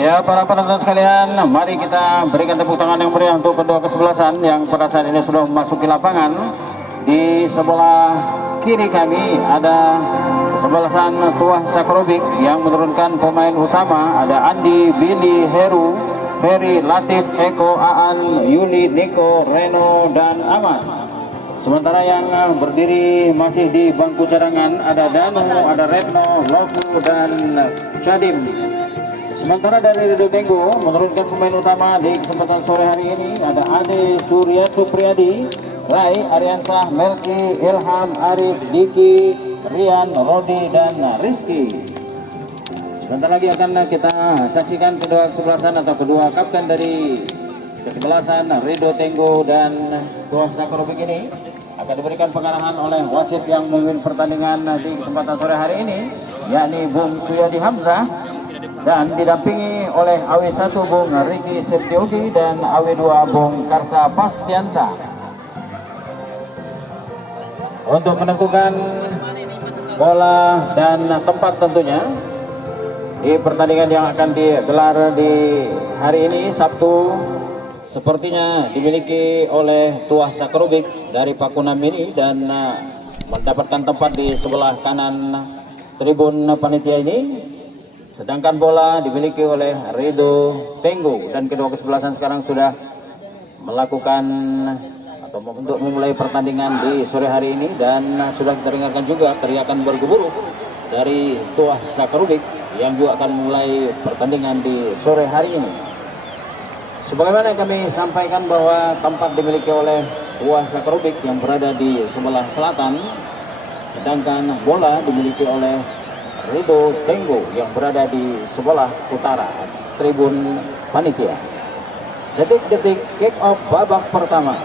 Ya, para penonton sekalian, mari kita berikan tepuk tangan yang meriah untuk kedua kesebelasan yang pada saat ini sudah memasuki lapangan. Di sebelah kiri kami ada kesebelasan Tuah Sakrobik yang menurunkan pemain utama, ada Andi, Billy, Heru, Ferry, Latif, Eko, Aan, Yuli, Niko, Reno, dan Ahmad. Sementara yang berdiri masih di bangku cadangan ada Danu, ada Retno, Lofu, dan Chadim. Sementara dari Rido Tenggo menurunkan pemain utama di kesempatan sore hari ini ada Ade, Surya, Supriyadi, Rai, Ariansah, Melki, Ilham, Aris, Diki, Rian, Rodi, dan Rizky. Sebentar lagi akan kita saksikan kedua kesebelasan atau kedua kapten dari kesebelasan Rido Tenggo dan Tuah Sakrobik ini akan diberikan pengarahan oleh wasit yang memimpin pertandingan di kesempatan sore hari ini, yakni Bung Suyadi Hamzah, dan didampingi oleh AW1 Bung Riki Septiogi dan AW2 Bung Karsa Pastiansa. Untuk menentukan bola dan tempat tentunya di pertandingan yang akan digelar di hari ini Sabtu, sepertinya dimiliki oleh Tuah Sakrobik dari Pakunan ini dan mendapatkan tempat di sebelah kanan tribun panitia ini. Sedangkan bola dimiliki oleh Rido Tenggo dan kedua kesebelasan sekarang sudah melakukan atau untuk memulai pertandingan di sore hari ini dan sudah kita dengarkan juga teriakan bergemuruh dari Tuah Sakrobik yang juga akan memulai pertandingan di sore hari ini. Sebagaimana kami sampaikan bahwa tempat dimiliki oleh Tuah Sakrobik yang berada di sebelah selatan, sedangkan bola dimiliki oleh Rido Tenggo yang berada di sebelah utara tribun panitia. Detik-detik kick off babak pertama.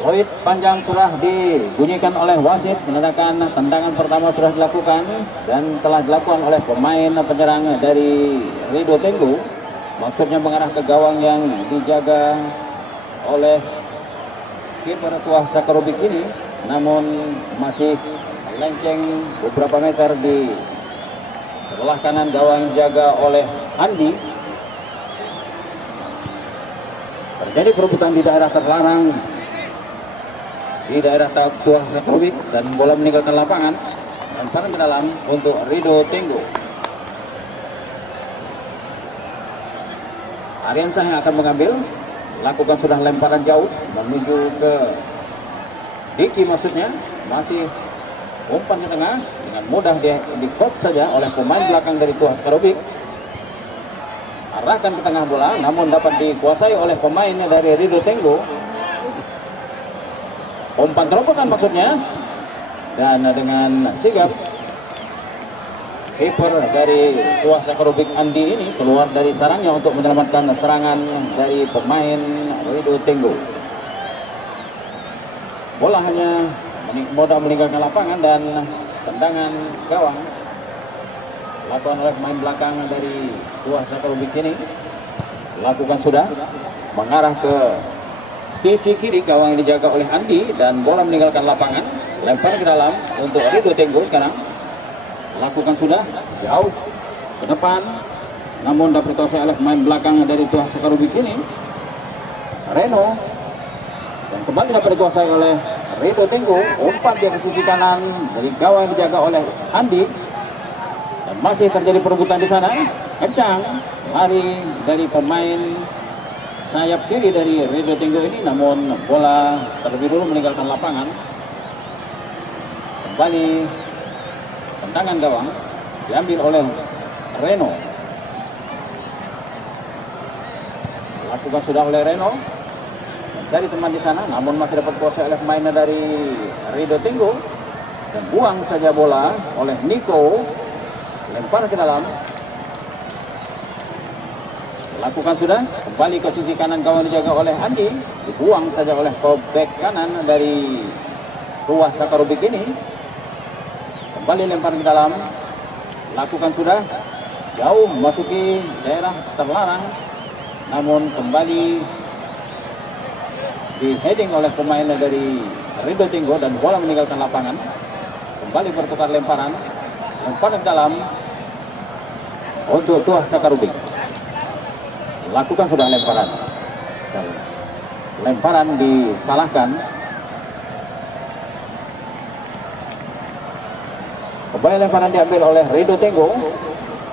Fluid panjang sudah dibunyikan oleh wasit, sedangkan tendangan pertama sudah dilakukan dan telah dilakukan oleh pemain penyerang dari Rido Tenggo. Maksudnya mengarah ke gawang yang dijaga oleh kiper Tuah Sakrobik ini, namun masih melenceng beberapa meter di sebelah kanan gawang dijaga oleh Andi. Terjadi perebutan di daerah terlarang di daerah Tuah Sakrobik dan bola meninggalkan lapangan dan serangan ke dalam untuk Rido Tenggo. Ariansah yang akan mengambil, lakukan sudah lemparan jauh menuju ke Diki, maksudnya masih umpan ke tengah dengan mudah di kop saja oleh pemain belakang dari Tuah Sakrobik. Arahkan ke tengah bola namun dapat dikuasai oleh pemainnya dari Rido Tenggo. Umpan terobosan maksudnya, dan dengan sigap kiper dari Tuah Sakrobik Andi ini keluar dari sarangnya untuk menyelamatkan serangan dari pemain Rido Tenggo. Bola hanya mudah meninggalkan lapangan dan tendangan gawang lakukan oleh pemain belakang dari Tuah Sakrobik ini. Lakukan sudah mengarah ke sisi kiri gawang yang dijaga oleh Andi dan bola meninggalkan lapangan, lempar ke dalam untuk Rido Tenggo sekarang. Lakukan sudah jauh ke depan namun dapat dikuasai oleh pemain belakang dari Tuah Sakarubik ini, Reno. Dan kembali dapat dikuasai oleh Rido Tenggo. Umpan dia ke sisi kanan dari gawang yang dijaga oleh Andi. Dan masih terjadi perebutan di sana. Kencang lari dari pemain sayap kiri dari Rido Tenggo ini, namun bola terlebih dulu meninggalkan lapangan. Kembali tendangan gawang diambil oleh Reno. Lakukan sudah oleh Reno. Mencari teman di sana, namun masih dapat kuasai oleh pemain dari Rido Tenggo. Dan buang saja bola oleh Niko. Lempar ke dalam. Lakukan sudah, kembali ke sisi kanan gawang dijaga oleh Andi. Dibuang saja oleh bek kanan dari Tuah Sakarubik ini. Kembali lempar ke dalam. Lakukan sudah, jauh memasuki daerah terlarang, namun kembali di heading oleh pemain dari Rido Tenggo dan bola meninggalkan lapangan. Kembali bertukar lemparan ke dalam untuk Tuah Sakarubik. Lakukan sudah lemparan. Dan lemparan disalahkan. Kembali lemparan diambil oleh Rido Tenggo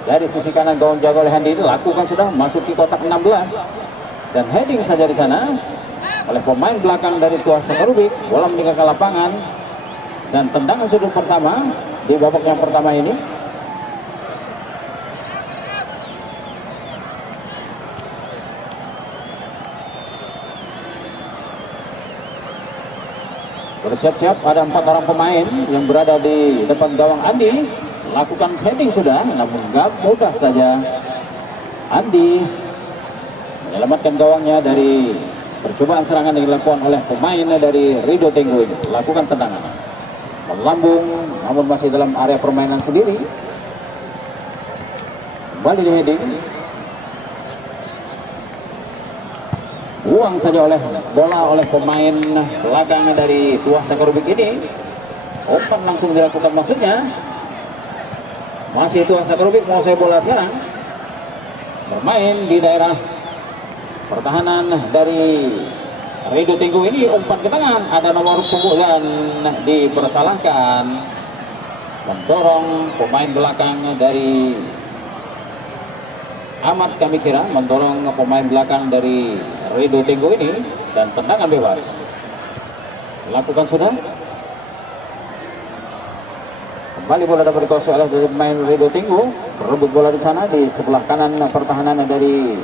dari sisi kanan gawang jaga oleh Handi. Lakukan sudah, masuki kotak 16 dan heading saja di sana oleh pemain belakang dari Tuah Sakarubik. Bola meninggalkan lapangan dan tendangan sudut pertama di babak yang pertama ini. Bersiap-siap, ada 4 orang pemain yang berada di depan gawang Andi. Lakukan heading sudah, namun gak mudah saja Andi menyelamatkan gawangnya dari percobaan serangan yang dilakukan oleh pemain dari Rido Tenggo ini. Lakukan tendangan melambung, namun masih dalam area permainan sendiri. Kembali di heading. Buang saja oleh bola oleh pemain belakang dari Tuah Sakarubik ini. Umpan langsung dilakukan maksudnya. Masih Tuah Sakarubik mau saya bola sekarang. Bermain di daerah pertahanan dari Rido Tenggo ini. Umpan ke tengah, ada nomor punggung dan dipersalahkan. Mendorong pemain belakang dari Ahmad, kami kira mendorong pemain belakang dari Rido Tenggo ini, dan tendangan bebas. Lakukan sudah. Kembali bola dapat dikuasai oleh pemain Rido Tenggo. Berebut bola di sana di sebelah kanan pertahanan dari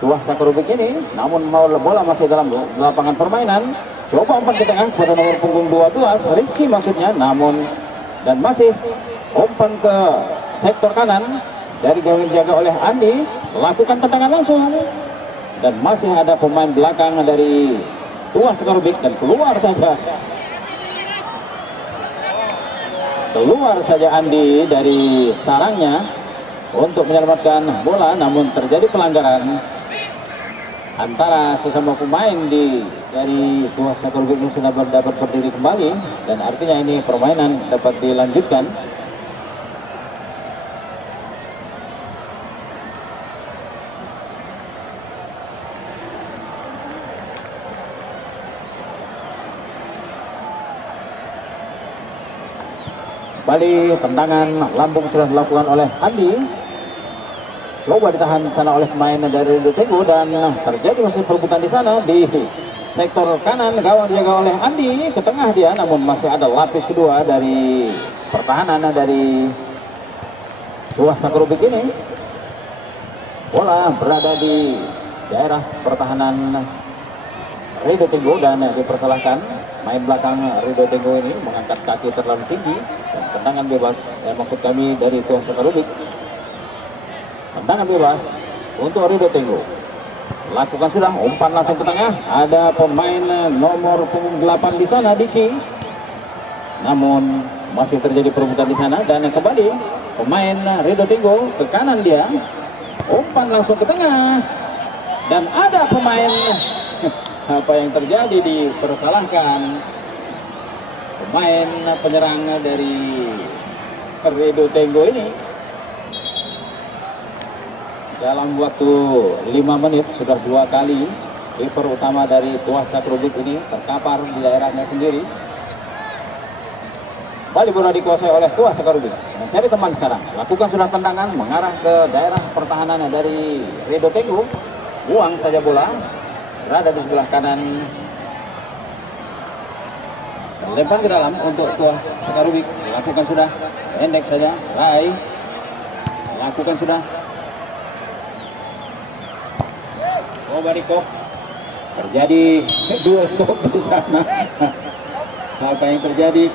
Tuah Sakarubik ini, namun bola masih dalam lapangan permainan. Coba umpan ke tengah pada nomor punggung 12 Rizky maksudnya, namun dan masih umpan ke sektor kanan dari gawang dijaga oleh Andi. Lakukan tendangan langsung dan masih ada pemain belakang dari Tuah Sakarubik dan keluar saja Andi dari sarangnya untuk menyelamatkan bola, namun terjadi pelanggaran antara sesama pemain dari Tuah Sakarubik yang sudah dapat berdiri kembali, dan artinya ini permainan dapat dilanjutkan. Kembali tendangan lambung sudah dilakukan oleh Andi. Coba ditahan sana oleh pemain dari Rido Tenggo dan terjadi masih perebutan di sana di sektor kanan. Gawang dijaga oleh Andi, ke tengah dia, namun masih ada lapis kedua dari pertahanan dari Tuah Sakarubik ini. Bola berada di daerah pertahanan Rido Tenggo dan dipersalahkan. Main belakang Rido Tenggo ini mengangkat kaki terlalu tinggi dan tendangan bebas, maksud kami dari Tuah Sakarubik. Tendangan bebas untuk Rido Tenggo. Lakukan sudah, umpan langsung ke tengah. Ada pemain nomor punggung 8 di sana, Diki. Namun masih terjadi perebutan di sana dan kembali pemain Rido Tenggo ke kanan dia. Umpan langsung ke tengah dan ada pemain apa yang terjadi, dipersalahkan pemain penyerang dari Rido Tenggo ini. Dalam waktu 5 menit sudah 2 kali kiper utama dari Tuas Sakrubik ini terkapar di daerahnya sendiri. Kembali bola dikuasai oleh Tuas Sakrubik. Mencari teman sekarang. Lakukan sudah tendangan mengarah ke daerah pertahanan dari Rido Tenggu. Buang saja bola. Berada di sebelah kanan. Lempar ke dalam untuk Tuas Sakrubik. Lakukan sudah. Pendek saja. Rai. Lakukan sudah. Coba di kok. Terjadi duel kok di sana. Apa yang terjadi?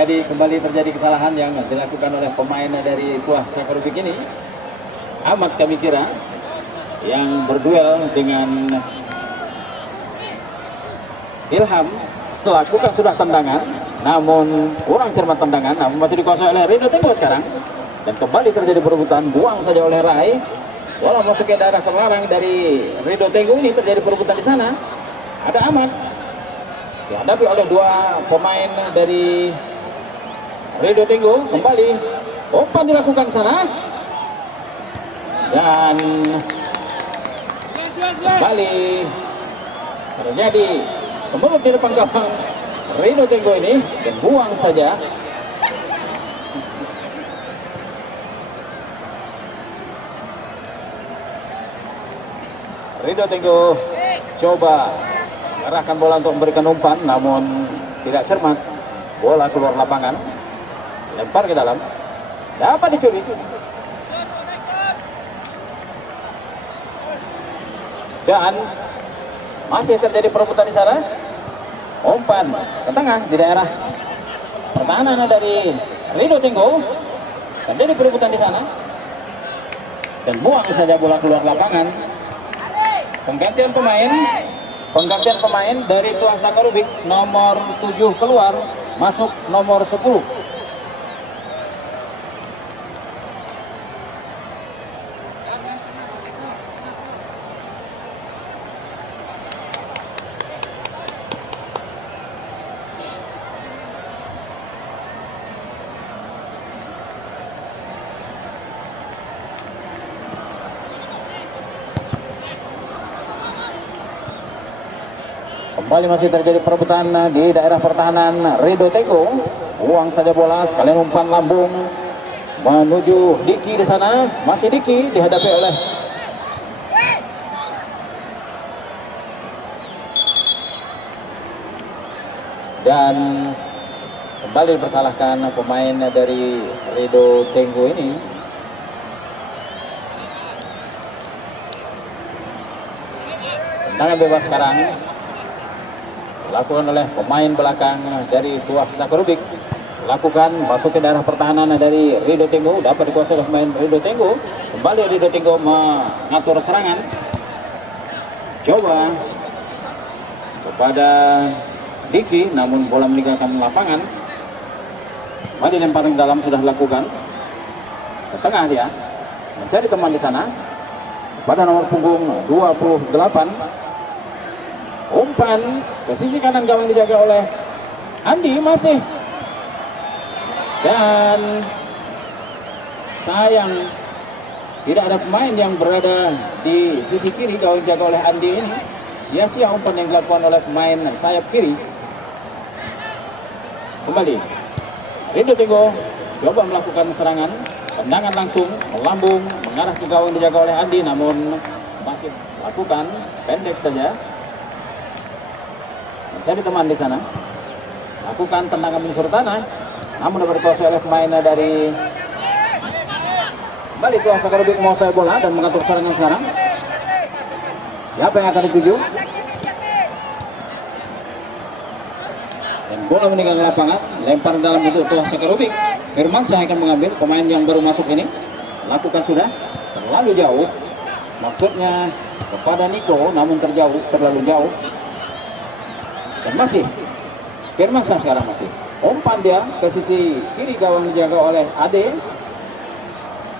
Kembali terjadi kesalahan yang dilakukan oleh pemain dari Tuas Sakrubik ini. Ahmad kami kira yang berduel dengan Ilham lakukan sudah tendangan, namun kurang cermat tendangan, namun masih dikuasai oleh Rido Tenggu sekarang. Dan kembali terjadi perebutan, buang saja oleh Rai. Bola masuk ke daerah terlarang dari Rido Tenggu ini, terjadi perebutan di sana. Ada Ahmad dihadapi oleh 2 pemain dari Rido Tenggu. Kembali umpan dilakukan sana dan kembali terjadi kemudian di depan gawang Rido Tenggu ini dan buang saja. Rido Tenggu coba arahkan bola untuk memberikan umpan, namun tidak cermat. Bola keluar lapangan, lempar ke dalam, dapat dicuri. Dan masih terjadi perebutan di sana. Umpan ke tengah di daerah pertahanan dari Rido Tenggu. Terjadi perebutan di sana dan buang saja bola keluar lapangan. Penggantian pemain dari Tuas Sakrubik, nomor 7 keluar, masuk nomor 10. Kembali masih terjadi perebutan di daerah pertahanan Rido Tenggu. Buang saja bola, sekalian umpan lambung menuju Diki di sana. Masih Diki dihadapi oleh dan kembali dipersalahkan pemain dari Rido Tenggu ini. Tendangan bebas sekarang dilakukan oleh pemain belakang dari Tuas Sakrubik. Lakukan masuk ke daerah pertahanan dari Rido Tenggu, dapat dikuasai oleh pemain Rido Tenggu. Kembali Rido Tenggu mengatur serangan. Coba kepada Diki, namun bola meninggalkan lapangan. Maju lempar ke dalam sudah dilakukan. Ke tengah dia mencari teman di sana. Pada nomor punggung 28. Umpan ke sisi kanan gawang dijaga oleh Andi masih. Dan sayang tidak ada pemain yang berada di sisi kiri gawang dijaga oleh Andi ini. Sia-sia umpan yang dilakukan oleh pemain sayap kiri. Kembali Rido Tenggu coba melakukan serangan, tendangan langsung melambung mengarah ke gawang dijaga oleh Andi, namun masih lakukan pendek saja. Mencari teman di sana, lakukan tendangan menyusur tanah, namun dapat dikuasai oleh pemain dari kembali Tuas Sakrubik menguasai bola dan mengatur serangan sekarang. Siapa yang akan dituju? Dan bola meninggalkan lapangan, lempar dalam itu Tuas Sakrubik. Firmansyah akan mengambil, pemain yang baru masuk ini. Lakukan sudah terlalu jauh, maksudnya kepada Niko, namun terlalu jauh. Dan masih Firmansyah sekarang masih umpan dia ke sisi kiri gawang dijaga oleh Ade.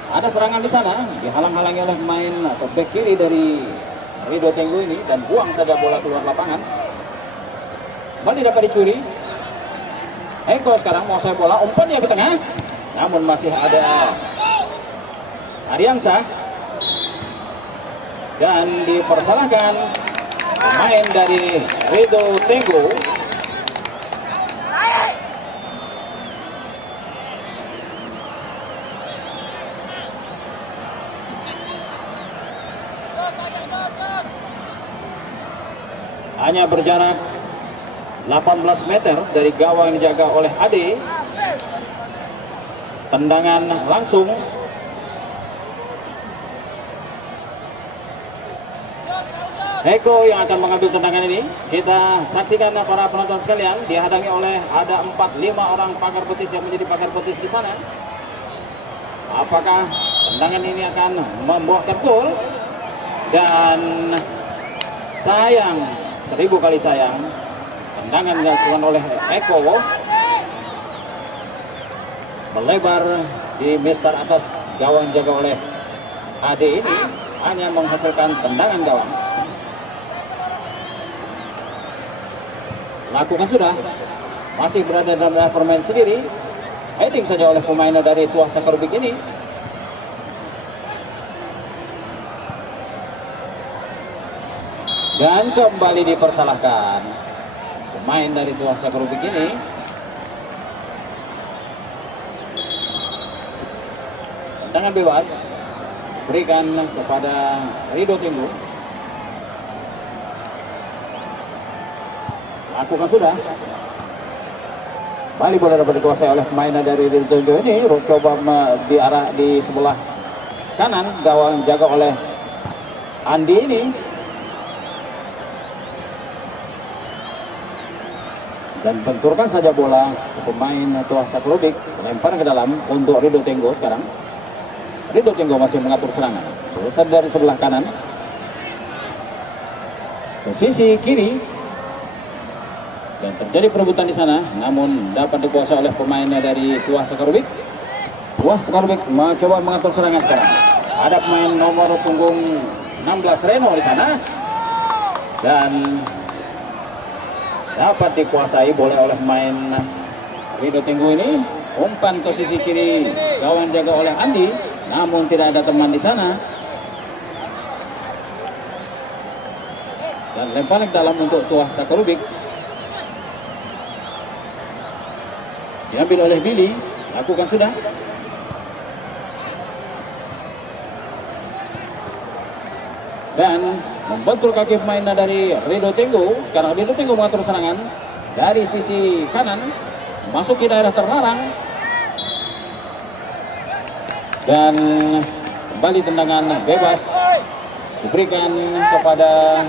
Ada serangan di sana, dihalang-halangi oleh pemain atau bek kiri dari Rido Tenggu ini dan buang saja bola keluar lapangan. Kembali dapat dicuri. Eko sekarang mau saya bola, umpan dia ke tengah. namun masih ada Ariansa, dan dipersalahkan pemain dari Rido Tenggo. Hanya berjarak 18 meter dari gawang yang dijaga oleh Ade. Tendangan langsung. Eko yang akan mengambil tendangan ini. Kita saksikan para penonton sekalian, dihadangi oleh ada 4-5 orang pagar betis yang menjadi pagar betis di sana. Apakah tendangan ini akan membuahkan gol? Dan sayang, 1000 kali sayang, tendangan dilakukan oleh Eko melebar di mister atas gawang jaga oleh Ade ini, hanya menghasilkan tendangan gawang. Lakukan sudah, masih berada dalam daerah permain sendiri, heading saja oleh pemain dari Tuah Sakarubik ini. Dan kembali dipersalahkan pemain dari Tuah Sakarubik ini. Tendangan bebas berikan kepada Rido Tenggo. Lakukan sudah. Balik bola dapat dikuasai oleh pemain dari Rido Tenggo ini. Coba diarah di sebelah kanan, gawang jaga oleh Andi ini. Dan benturkan saja bola ke pemain Tuah Sakarubik, lempar ke dalam untuk Rido Tenggo sekarang. Rido Tenggo masih mengatur serangan. Berusaha dari sebelah kanan ke sisi kiri, dan terjadi perebutan di sana, namun dapat dikuasai oleh pemainnya dari Tuah Sakarubik. Tuah Sakarubik mencoba mengatur serangan sekarang. Ada pemain nomor punggung 16 Reno di sana, dan dapat dikuasai bola oleh pemain Rido Tenggo ini. Umpan ke sisi kiri, gawang jaga oleh Andi, namun tidak ada teman di sana. Dan lempar ke dalam untuk Tuah Sakarubik. Diambil oleh Billy, lakukan sudah. Dan membentur kaki pemain dari Rido Tenggo. Sekarang Rido Tenggo mengatur serangan dari sisi kanan, masuki daerah terlarang, dan kembali tendangan bebas diberikan kepada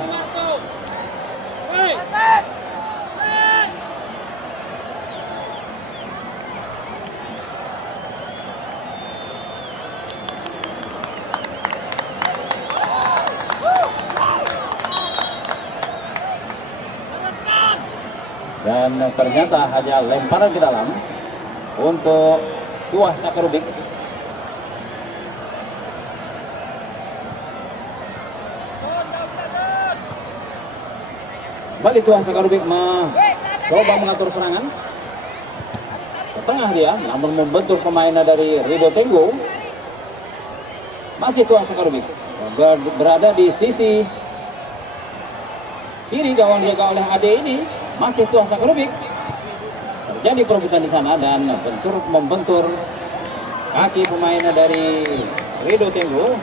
dan ternyata hanya lemparan ke dalam untuk Tuah Sakarubik. Balik Tuah Sakarubik mencoba mengatur serangan ke tengah dia, namun membentur pemain dari Rido Tenggo. Masih Tuah Sakarubik berada di sisi kiri, gawang jaga oleh Ade ini. Masih Tuah Sakarubik. Terjadi perebutan di sana dan membentur kaki pemain dari Rido Tenggo.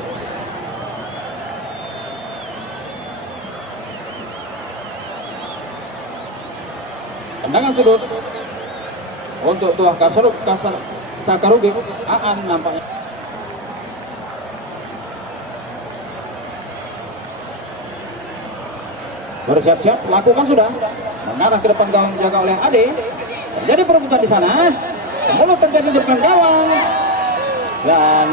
Tendangan sudut untuk Tuah Sakarubik. Aan nampaknya. Bersiap-siap, lakukan sudah. Mengarah ke depan, gawang jaga oleh Ade. Terjadi perebutan di sana. Mulut terjadi di depan gawang. Dan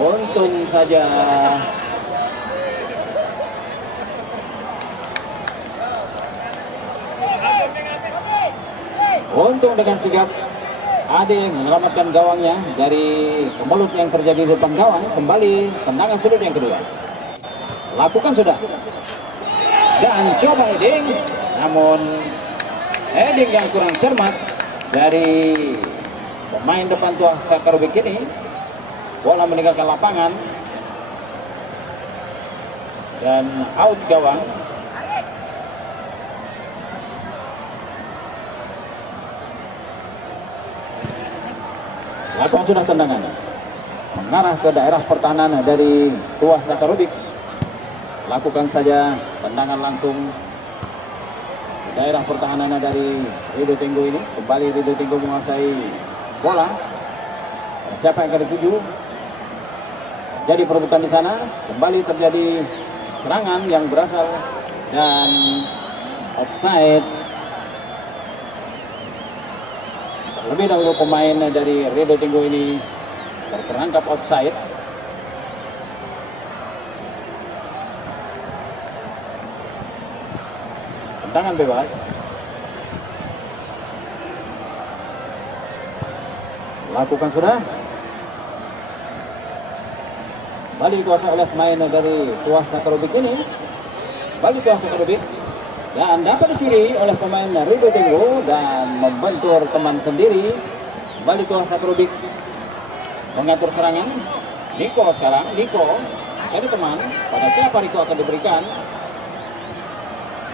untung saja dengan sigap Ade menyelamatkan gawangnya dari kemelut yang terjadi di depan gawang. Kembali tendangan sudut yang kedua. Lakukan sudah. Dan coba heading, namun heading yang kurang cermat dari pemain depan Tuah Sakarubik ini. Bola meninggalkan lapangan dan out gawang. Lakukan sudah tendangan mengarah ke daerah pertahanan dari Tuah Sakarubik. Lakukan saja tendangan langsung ke daerah pertahanan dari Rido Tenggo ini. Kembali Rido Tenggo menguasai bola. Siapa yang akan dituju? Jadi perebutan di sana. Kembali terjadi serangan yang berasal dan offside. Lebih dahulu pemain dari Rido Tenggo ini terperangkap offside. Tendangan bebas. Lakukan sudah. Balik dikuasai oleh pemain dari Tuah Sakarubik ini. Balik Tuah Sakarubik. Dan dapat dicuri oleh pemain Rido Tenggo dan membentur teman sendiri. Balik Tuah Sakarubik mengatur serangan. Niko sekarang. Niko cari teman. Pada siapa Niko akan diberikan?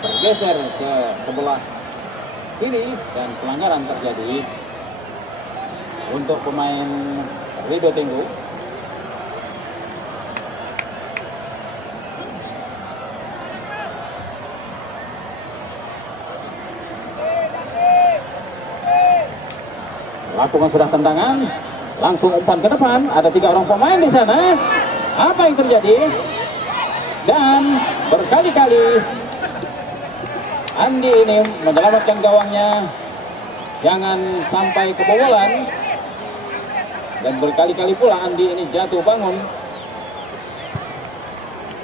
Bergeser ke sebelah kiri dan pelanggaran terjadi untuk pemain Rido Tenggo. Lakukan sudah tendangan, langsung umpan ke depan. Ada 3 orang pemain di sana. Apa yang terjadi? Dan berkali-kali Andi ini menyelamatkan gawangnya, jangan sampai kebobolan. Dan berkali-kali pula Andi ini jatuh bangun.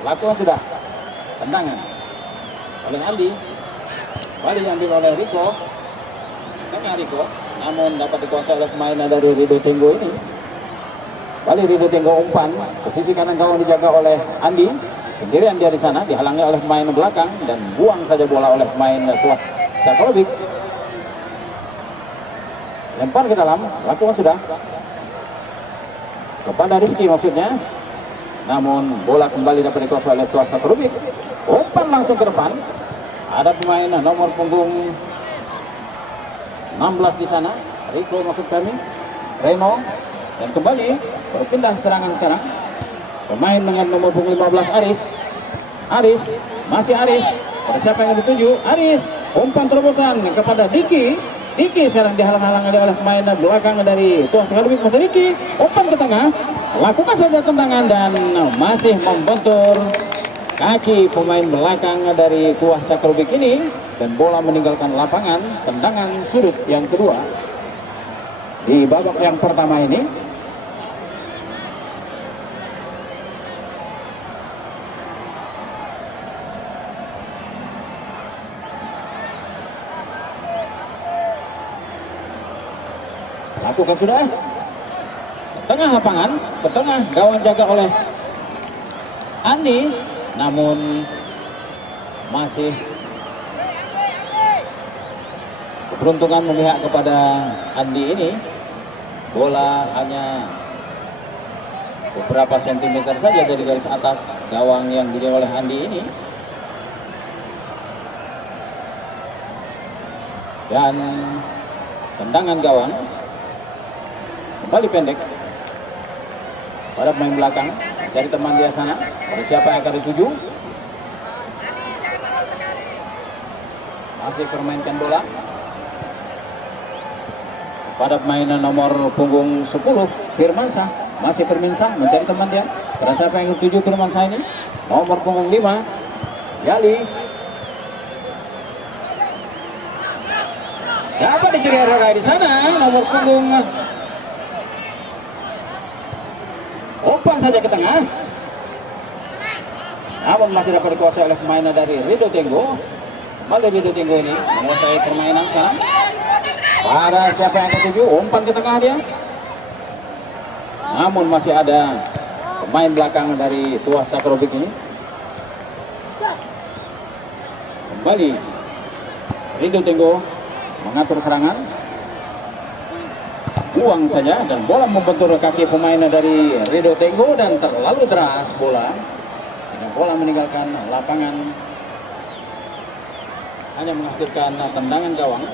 Lakukan sudah tendangan oleh Andi. Balik diambil oleh Riko. Tengah Riko, namun dapat dikuasai oleh pemain dari Rido Tenggo ini. Balik Rido Tenggo umpan ke sisi kanan gawang dijaga oleh Andi. Sendirian dia di sana, dihalangi oleh pemain belakang dan buang saja bola oleh pemain Tuah Sakarubik. Lempar ke dalam, lakukan sudah kepada Rizky maksudnya. Namun bola kembali dapat dikuasai oleh Tuah Sakarubik. Umpan langsung ke depan. Ada pemain nomor punggung 16 di sana, Riko maksud kami, Reno, dan kembali berpindah serangan sekarang. Pemain dengan nomor punggung 15 Aris, masih Aris. Pada siapa yang dituju? Aris, umpan terobosan kepada Diki. Diki sekarang dihalang-halang oleh pemain belakang dari Tuah Sakarubik. Masih Diki, umpan ke tengah, lakukan saja tendangan dan masih membentur kaki pemain belakang dari Tuah Sakarubik ini. Dan bola meninggalkan lapangan. Tendangan sudut yang kedua di babak yang pertama ini. Lakukan sudah ke tengah lapangan, ke tengah gawang jaga oleh Andi, namun masih keberuntungan memihak kepada Andi ini. Bola hanya beberapa sentimeter saja dari garis atas gawang yang dilihat oleh Andi ini. Dan tendangan gawang kembali pendek pada pemain belakang. Dari teman dia sana. Pada siapa yang akan dituju? Masih permainkan bola pada pemain nomor punggung 10 Firmansyah. Masih Firmansyah mencari teman dia. Pada siapa yang dituju Firmansyah ini? Nomor punggung 5 Gali. Dapat dicuri Rorai di sana. Nomor punggung, umpan saja ke tengah. Namun masih dapat dikuasai oleh pemain dari Rido Tenggo. Malah Rido Tenggo ini menguasai permainan sekarang. Pada siapa yang ketujuh, umpan ke tengah dia. Namun masih ada pemain belakang dari Tuah Sakarubik ini. Kembali Rido Tenggo mengatur serangan. buang saja dan bola membentur kaki pemain dari Rido Tenggo dan terlalu deras bola. Dan bola meninggalkan lapangan, hanya menghasilkan tendangan gawang.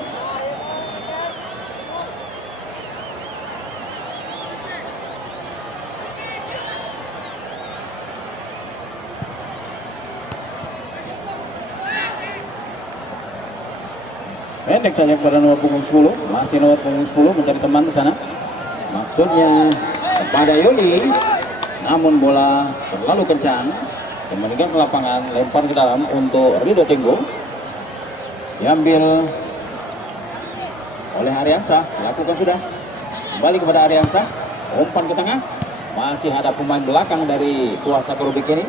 Pendek saja kepada nomor punggung 10, masih nomor punggung 10 mencari teman di sana. Maksudnya kepada Yuli, namun bola terlalu kencang dan meninggalkan lapangan, lempar ke dalam untuk Rido Tenggo. Diambil oleh Ariansa, lakukan sudah. Kembali kepada Ariansa, umpan ke tengah, masih ada pemain belakang dari kuasa Kerubik ini.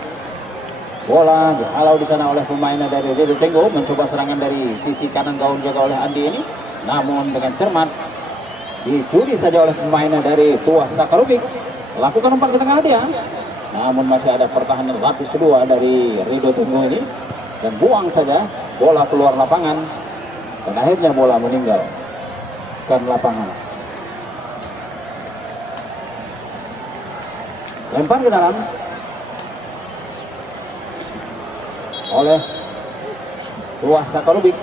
Bola dihalau di sana oleh pemain dari Rido Tenggo, mencoba serangan dari sisi kanan gawang jaga oleh Andi ini, namun dengan cermat dicuri saja oleh pemain dari Tuasa Kerubik. Lakukan umpan ke tengah dia, namun masih ada pertahanan lapis kedua dari Rido Tenggo ini dan buang saja bola keluar lapangan dan akhirnya bola meninggalkan lapangan. Lempar ke dalam oleh Tuasa Kerubik.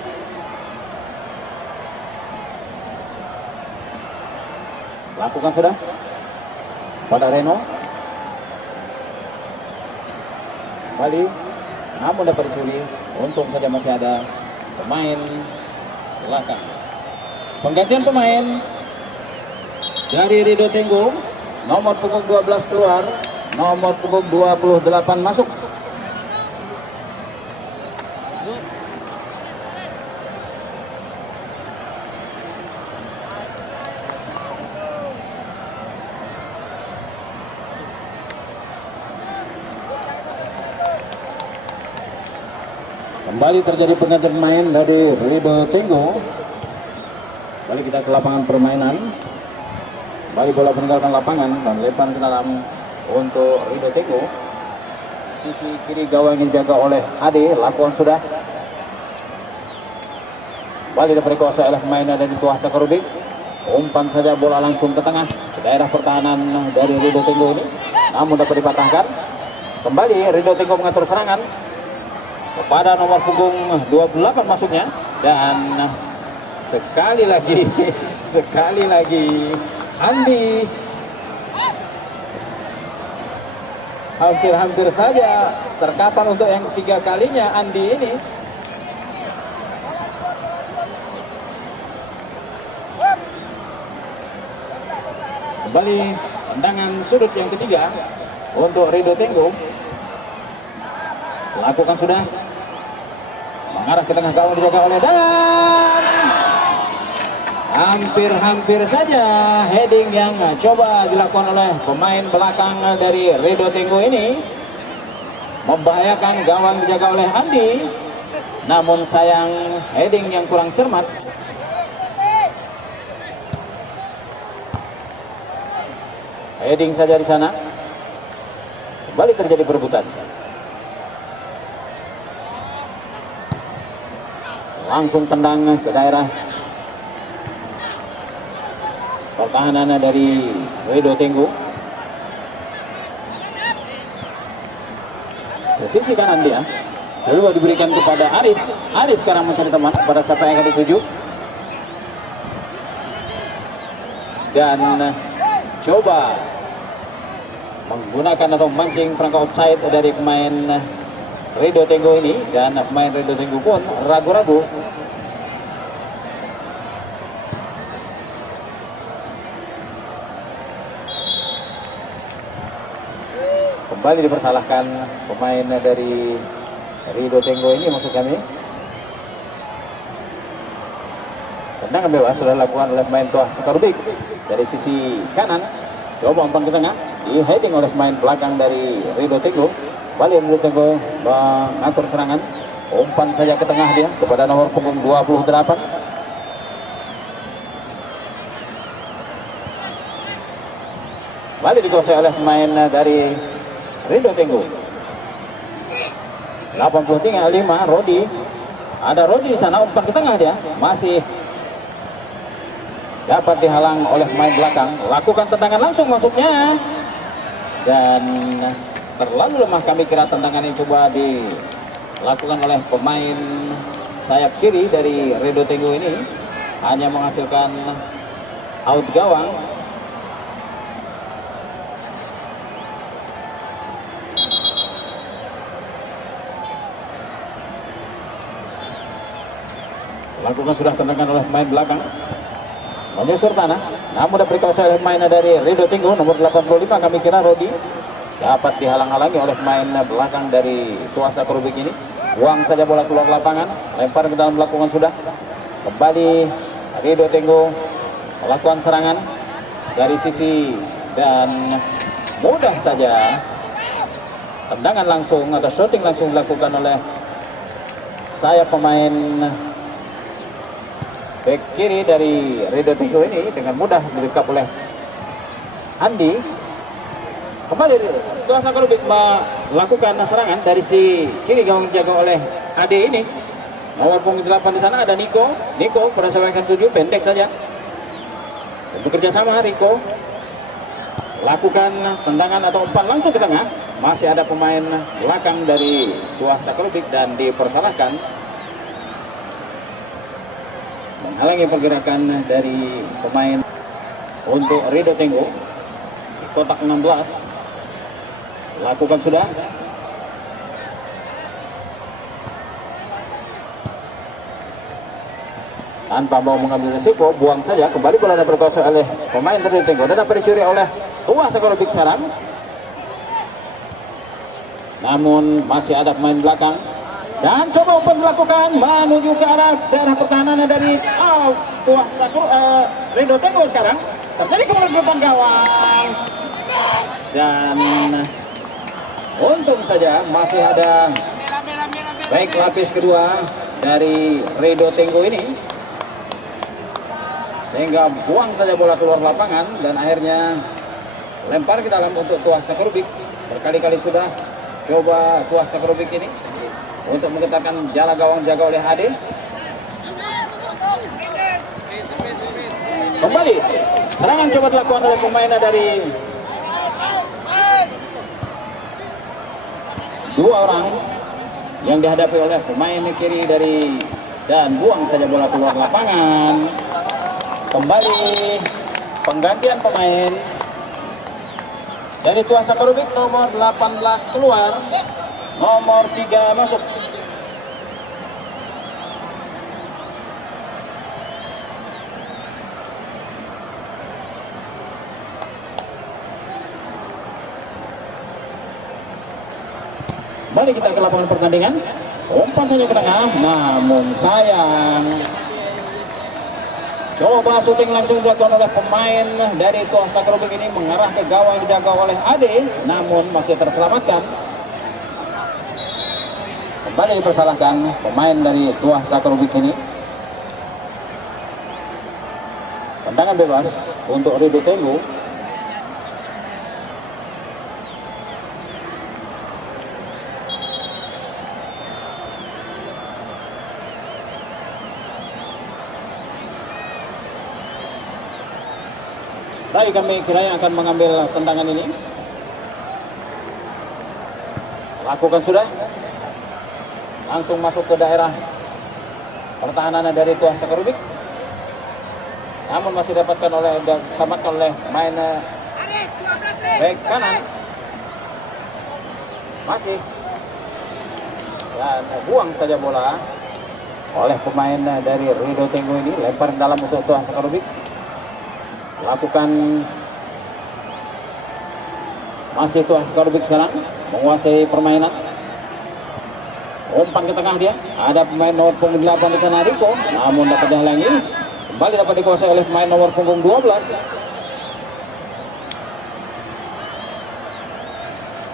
Lakukan sudah pada Reno. Kembali, namun dapat dicuri. Untung saja masih ada pemain belakang. Penggantian pemain dari Rido Tenggo, nomor punggung 12 keluar, nomor punggung 28 masuk. Kembali terjadi penggantian pemain dari Rido Tenggo. Kembali kita ke lapangan permainan. Kembali bola meninggalkan lapangan dan lempar ke dalam untuk Rido Tenggo. Sisi kiri gawang yang dijaga oleh Ade, lakukan sudah. Kembali dapat dikuasai oleh pemain dari Tuasa Kerubik. Umpan saja bola langsung ke tengah, ke daerah pertahanan dari Rido Tenggo ini, namun dapat dipatahkan. Kembali Rido Tenggo mengatur serangan kepada nomor punggung 28 masuknya, dan sekali lagi Andi hampir saja terkapar untuk yang ketiga kalinya Andi ini. Kembali tendangan sudut yang ketiga untuk Rido Tenggo. Lakukan sudah, mengarah ke tengah gawang dijaga oleh, dan hampir saja heading yang coba dilakukan oleh pemain belakang dari Rido Tenggo ini membahayakan gawang dijaga oleh Andi, namun sayang heading yang kurang cermat. Heading saja di sana. Kembali terjadi perebutan. Langsung tendang ke daerah pertahanan dari Rido Tenggo. Ke sisi kanan dia, lalu diberikan kepada Aris. Aris sekarang mencari teman pada siapa yang akan dituju, dan coba menggunakan atau mancing perangkap offside dari pemain Rido Tenggo ini, dan pemain Rido Tenggo pun ragu-ragu. Kembali dipersalahkan pemain dari Rido Tenggo ini, maksud kami. Tendangan bebas sudah dilakukan oleh pemain Tuasa Kerubik dari sisi kanan. Coba umpan ke tengah, di heading oleh pemain belakang dari Rido Tenggo. Kembali Rido Tenggo mengatur serangan, umpan saja ke tengah dia kepada nomor punggung 28. Kembali dikuasai oleh pemain dari Rido Tenggo. 83-5 Rodi. Ada Rodi di sana, umpan ke tengah dia. Masih dapat dihalang oleh pemain belakang. Lakukan tendangan langsung maksudnya, dan terlalu lemah, kami kira tendangan ini coba dilakukan oleh pemain sayap kiri dari Redo Tenggo ini, hanya menghasilkan out gawang. Lakukan sudah tendangan oleh pemain belakang menyusur tanah, namun dapat dikuasai oleh pemain dari Redo Tenggo nomor 85, kami kira Rodi, dapat dihalang-halangi oleh pemain belakang dari Tuasa Kerubik ini. Buang saja bola keluar lapangan, lempar ke dalam, melakukan sudah kembali Redo Tenggo melakukan serangan dari sisi, dan mudah saja tendangan langsung atau shooting langsung dilakukan oleh sayap pemain back kiri dari Redo Tenggo ini, dengan mudah direkap oleh Andi. Kembali Tuasa Kerubik melakukan serangan dari si kiri gawang dijaga oleh Ade ini. Nomor punggung 8 di sana ada Niko. Niko pada serangan 7 pendek saja. Untuk kerjasama Riko lakukan tendangan atau umpan langsung ke tengah. Masih ada pemain belakang dari Tuasa Kerubik dan dipersalahkan, menghalangi pergerakan dari pemain untuk Redo Tenggo di kotak 16. Lakukan sudah tanpa mau mengambil risiko, buang saja. Kembali bola dapat dikuasai oleh pemain Redo Tenggo dan dapat dicuri oleh Tuasa Kerubik sarang, namun masih ada pemain belakang. Dan coba umpan dilakukan menuju ke arah daerah pertahanan dari Tuasa Redo Tenggo. Sekarang terjadi kemerdekaan gawang, dan untung saja masih ada baik lapis kedua dari Redo Tenggo ini, sehingga buang saja bola keluar lapangan dan akhirnya lempar ke dalam untuk Tuasa Kerubik. Berkali-kali sudah coba Tuasa Kerubik ini untuk menggetarkan jala gawang dijaga oleh Ade. Kembali serangan coba dilakukan oleh pemain dari dua orang yang dihadapi oleh pemain kiri dari, dan buang saja bola keluar lapangan. Kembali penggantian pemain dari Tuasa Kerubik, nomor 18 keluar, nomor 3 masuk. Kembali kita ke lapangan pertandingan. Umpan saja ke tengah, namun sayang. Coba syuting langsung dilakukan oleh pemain dari Tuasa Kerubik ini mengarah ke gawang dijaga oleh Ade, namun masih terselamatkan. Kembali dipersalahkan pemain dari Tuasa Kerubik ini. Tendangan bebas untuk Redo Tenggo. Baik, kami kiranya akan mengambil tendangan ini. Lakukan sudah. Langsung masuk ke daerah pertahanan dari Tuasa Kerubik. Namun masih dapatkan oleh, diselamatkan oleh main back kanan. Masih. Dan buang saja bola oleh pemain dari Redo Tenggo ini. Lempar dalam untuk Tuasa Kerubik. Lakukan masih Tuasa Kerubik sekarang menguasai permainan. Umpan ke tengah dia, ada pemain nomor punggung 8 di sana Riko, namun dapat dihalangi. Kembali dapat dikuasai oleh pemain nomor punggung 12.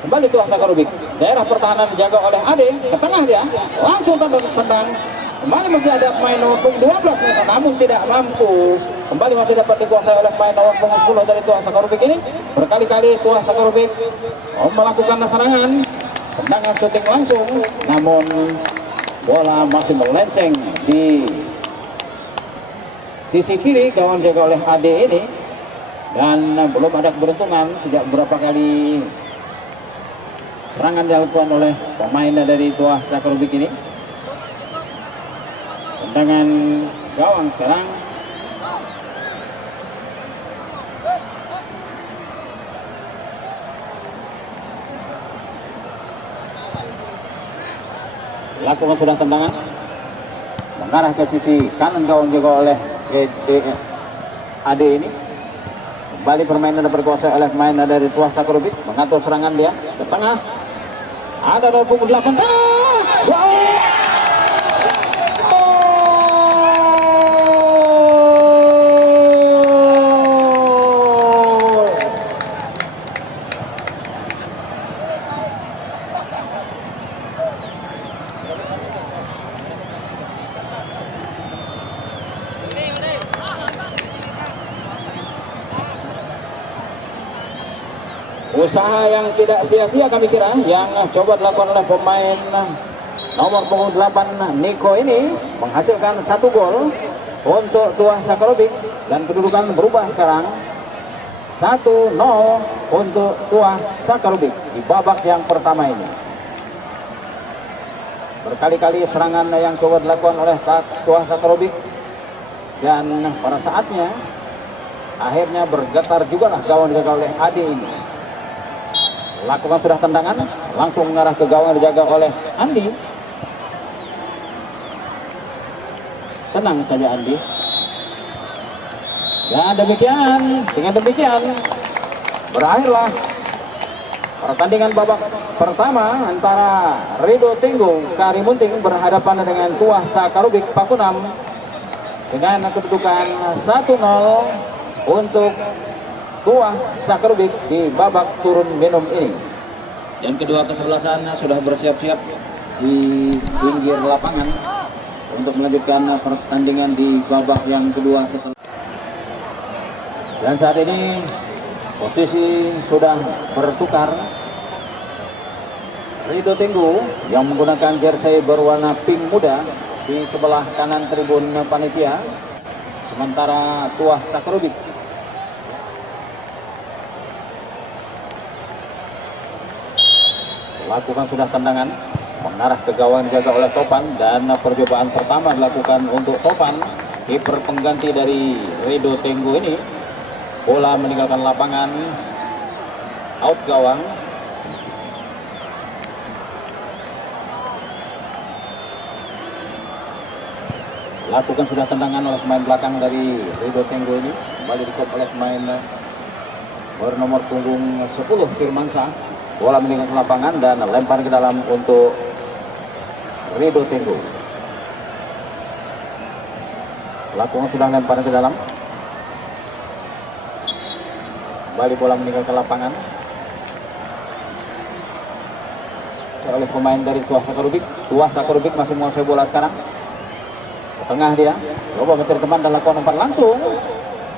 Kembali Tuasa Kerubik, daerah pertahanan dijaga oleh Ade, ke tengah dia, langsung tendang. Kembali masih ada pemain nomor punggung 12 namun tidak mampu. Kembali masih dapat dikuasai oleh pemain nomor punggung 10 dari Tuasa Kerubik ini. Berkali-kali Tuasa Kerubik melakukan serangan, tendangan syuting langsung, namun bola masih melenceng di sisi kiri gawang dijaga oleh Ade ini, dan belum ada keberuntungan sejak beberapa kali serangan dilakukan oleh pemain dari Tuah Sakarubik ini. Tendangan gawang sekarang. Lakukan sudah tendangan mengarah ke sisi kanan gawang juga oleh Ade ini. Kembali permainan berkuasa oleh pemain dari Tuah Sakarubik, mengatur serangan dia ke tengah. Ada 28 usaha yang tidak sia-sia kami kira yang coba dilakukan oleh pemain nomor punggung 8 Niko ini menghasilkan 1 gol untuk Tuah Sakarubik, dan kedudukan berubah sekarang 1-0 untuk Tuah Sakarubik di babak yang pertama ini. Berkali-kali serangan yang coba dilakukan oleh Tuah Sakarubik, dan pada saatnya akhirnya bergetar juga lah gawang dijaga oleh Ade ini. Lakukan sudah tendangan langsung mengarah ke gawang dijaga oleh Andi. Tenang saja Andi. Dan dengan demikian berakhirlah pertandingan babak pertama antara Rido Tenggo Karimunting berhadapan dengan Tuah Sakarubik Pakunam dengan kedudukan 1-0 untuk Tuah Sakarubik di babak turun minum ini. Dan kedua kesebelasan sudah bersiap-siap di pinggir lapangan untuk melanjutkan pertandingan di babak yang kedua setelah. Dan saat ini posisi sudah bertukar. Rido Tenggo yang menggunakan jersey berwarna pink muda di sebelah kanan tribun panitia, sementara Tuah Sakarubik lakukan sudah tendangan mengarah ke gawang dijaga oleh Topan, dan percobaan pertama dilakukan untuk Topan, kiper pengganti dari Rido Tenggo ini. Bola meninggalkan lapangan, out gawang. Lakukan sudah tendangan oleh pemain belakang dari Rido Tenggo ini, kembali dikop oleh pemain bernomor punggung 10 Firmansyah. Bola meninggalkan lapangan dan lempar ke dalam untuk Rido Tenggo. Lakukan sudah lempar ke dalam. Kembali bola meninggalkan lapangan oleh pemain dari Tuah Sakarubik. Tuah Sakarubik masih menguasai bola sekarang. Ke tengah dia, coba mencari teman dan lakukan umpan langsung,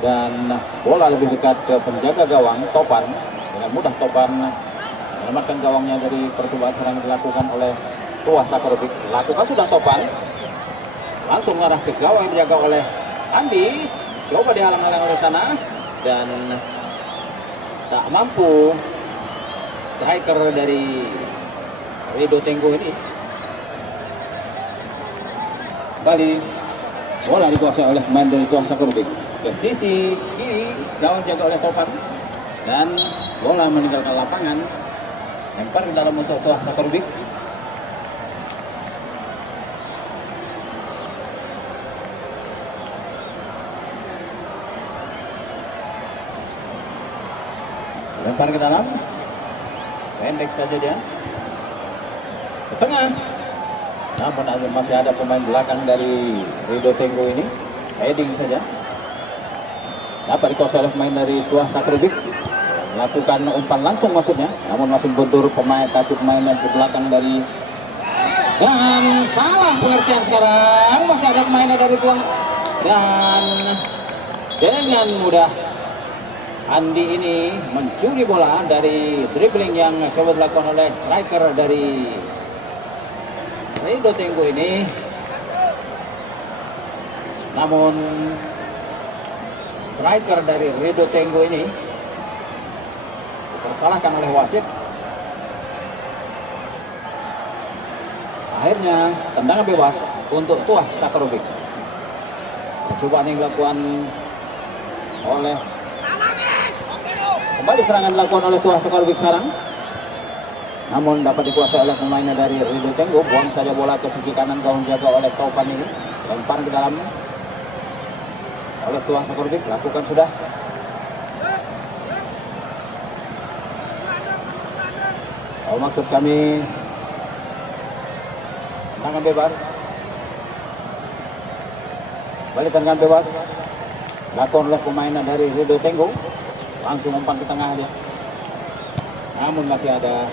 dan bola lebih dekat ke penjaga gawang Topan. Dengan mudah Topan menyelamatkan gawangnya dari percobaan serang dilakukan oleh Tuah Sakarubik. Lakukan sudah Topan, langsung mengarah ke gawang yang dijaga oleh Andi. Coba dihalang-halang oleh sana dan tak mampu striker dari Rido Tenggo ini. Kembali bola dikuasai oleh pemain dari Tuah Sakarubik. Ke sisi kiri gawang dijaga oleh Topan, dan bola meninggalkan lapangan. Lempar ke dalam untuk Tuah Sakarubik. Lempar ke dalam, pendek saja dia. Ke tengah, namun masih ada pemain belakang dari Rido Tenggo ini. Heading saja. Dapat dikuasai oleh pemain dari Tuah Sakarubik. Melakukan umpan langsung maksudnya, namun masih bentur pemain kaki pemain di belakang dari, dan salah pengertian sekarang. Masih ada pemain dari Tuah, dan dengan mudah Andi ini mencuri bola dari dribbling yang coba dilakukan oleh striker dari Rido Tenggo ini. Namun striker dari Rido Tenggo ini dipersalahkan oleh wasit. Akhirnya tendangan bebas untuk Tuah Sakarovic. Percobaan yang dilakukan oleh kembali serangan dilakukan oleh Tuah Sakarovic sekarang, namun dapat dikuasai oleh pemainnya dari Rido Tenggo. Buang saja bola ke sisi kanan gawang jaga oleh Taufan ini, lempar ke dalam oleh Tuah Sakarovic. Lakukan sudah. Oh, maksud kami tendangan bebas. Balik tendangan bebas dilakukan oleh pemainnya dari Rido Tenggo. Langsung umpan ke tengah aja. Namun masih ada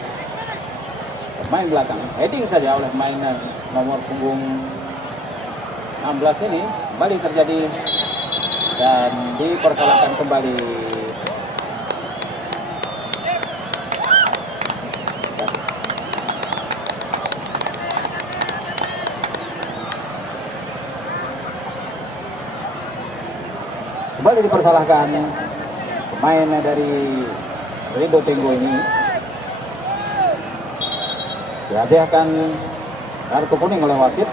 pemain belakang. Heading saja oleh pemain nomor punggung 16 ini. Kembali terjadi dan dipersalahkan kembali. Kembali dipersalahkan pemain dari Rido Tenggo ini. Dihadiahkan kartu kuning oleh wasit.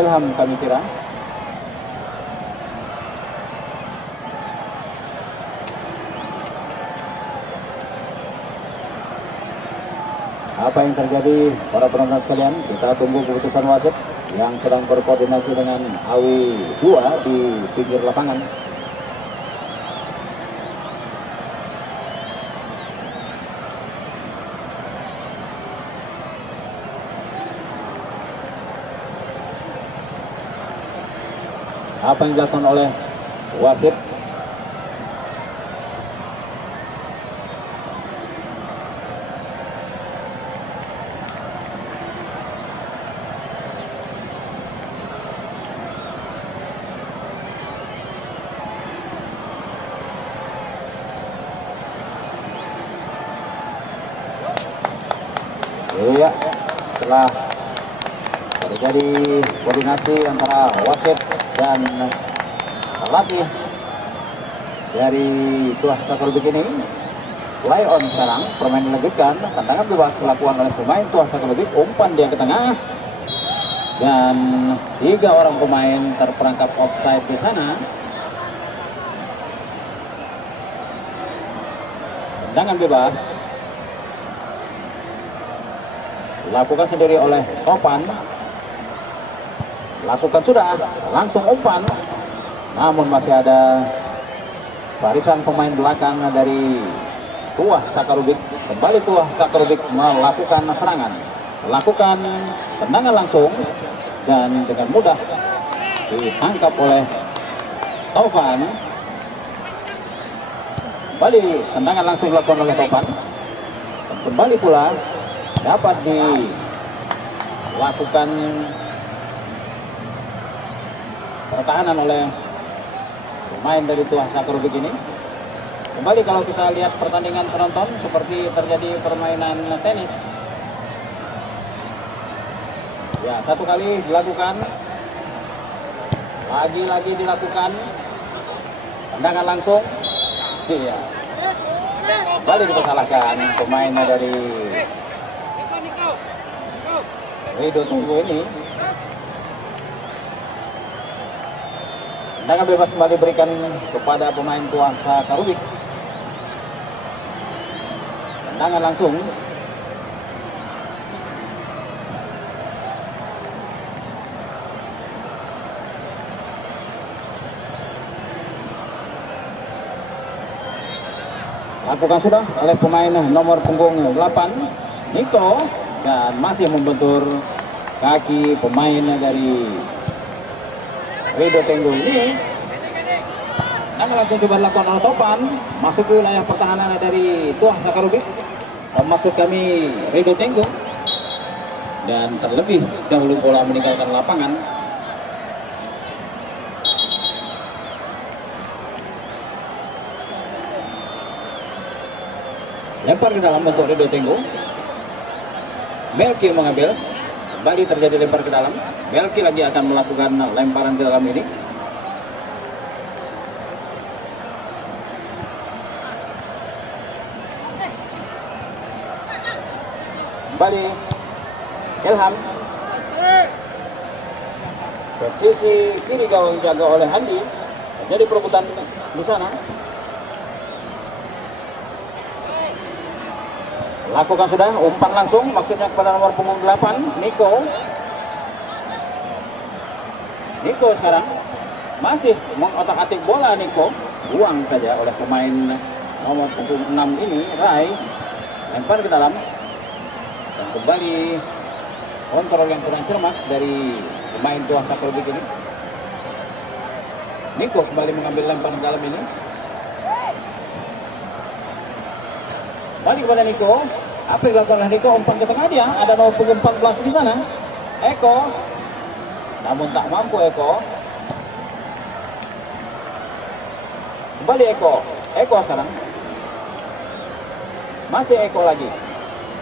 Ilham kami kira. Apa yang terjadi para penonton sekalian? Kita tunggu keputusan wasit yang sedang berkoordinasi dengan AWI 2 di pinggir lapangan. Apa yang dilakukan oleh wasit? Ya, setelah terjadi koordinasi antara wasit dan pelatih dari Tuah Sakarovic ini, play on sekarang, permainan dilanjutkan. Tendangan bebas dilakukan oleh pemain Tuah Sakarovic. Umpan dia ke tengah dan 3 orang pemain terperangkap offside di sana. Tendangan bebas dilakukan sendiri oleh Topan. Lakukan sudah, langsung umpan. Namun masih ada barisan pemain belakang dari Tuah Sakarovic. Kembali Tuah Sakarovic melakukan serangan, melakukan tendangan langsung dan dengan mudah ditangkap oleh Topan. Kembali tendangan langsung dilakukan oleh Topan. Kembali pula dapat dilakukan pertahanan oleh pemain dari Tuah Sakarovic ini. Kembali kalau kita lihat pertandingan penonton seperti terjadi permainan tenis. Ya, satu kali dilakukan, lagi-lagi dilakukan tendangan langsung. Iya, kembali dipersalahkan pemain dari Rido Tenggo ini. Tendangan bebas kembali berikan kepada pemain Tuah Sakarovic. Tendangan langsung. Lakukan sudah oleh pemain nomor punggung 8 Niko, dan masih membentur kaki pemain dari Rido Tenggo ini. Dan langsung coba dilakukan oleh Topan, masuk ke wilayah pertahanan dari Tuah Sakarovic, maksud kami Rido Tenggo, dan terlebih dahulu bola meninggalkan lapangan. Lempar ke dalam untuk Rido Tenggo. Melki mengambil. Kembali terjadi lempar ke dalam. Melki lagi akan melakukan lemparan ke dalam ini. Kembali Ilham. Ke sisi kiri gawang dijaga oleh Andi. Jadi perebutan di sana. Lakukan sudah umpan langsung, maksudnya kepada nomor punggung 8 Niko. Niko sekarang masih mengotak-atik bola. Niko buang saja oleh pemain nomor punggung 6 ini, Rai. Lempar ke dalam dan kembali kontrol yang kurang cermat dari pemain Tuah Sakrobik ini. Niko kembali mengambil lempar ke dalam ini. Balik kepada Niko. Apa yang dilakukan oleh Niko? Umpan ke tengah dia. Ada nomor punggung 14 di sana. Eko. Namun tak mampu Eko. Kembali Eko. Eko sekarang. Masih Eko lagi.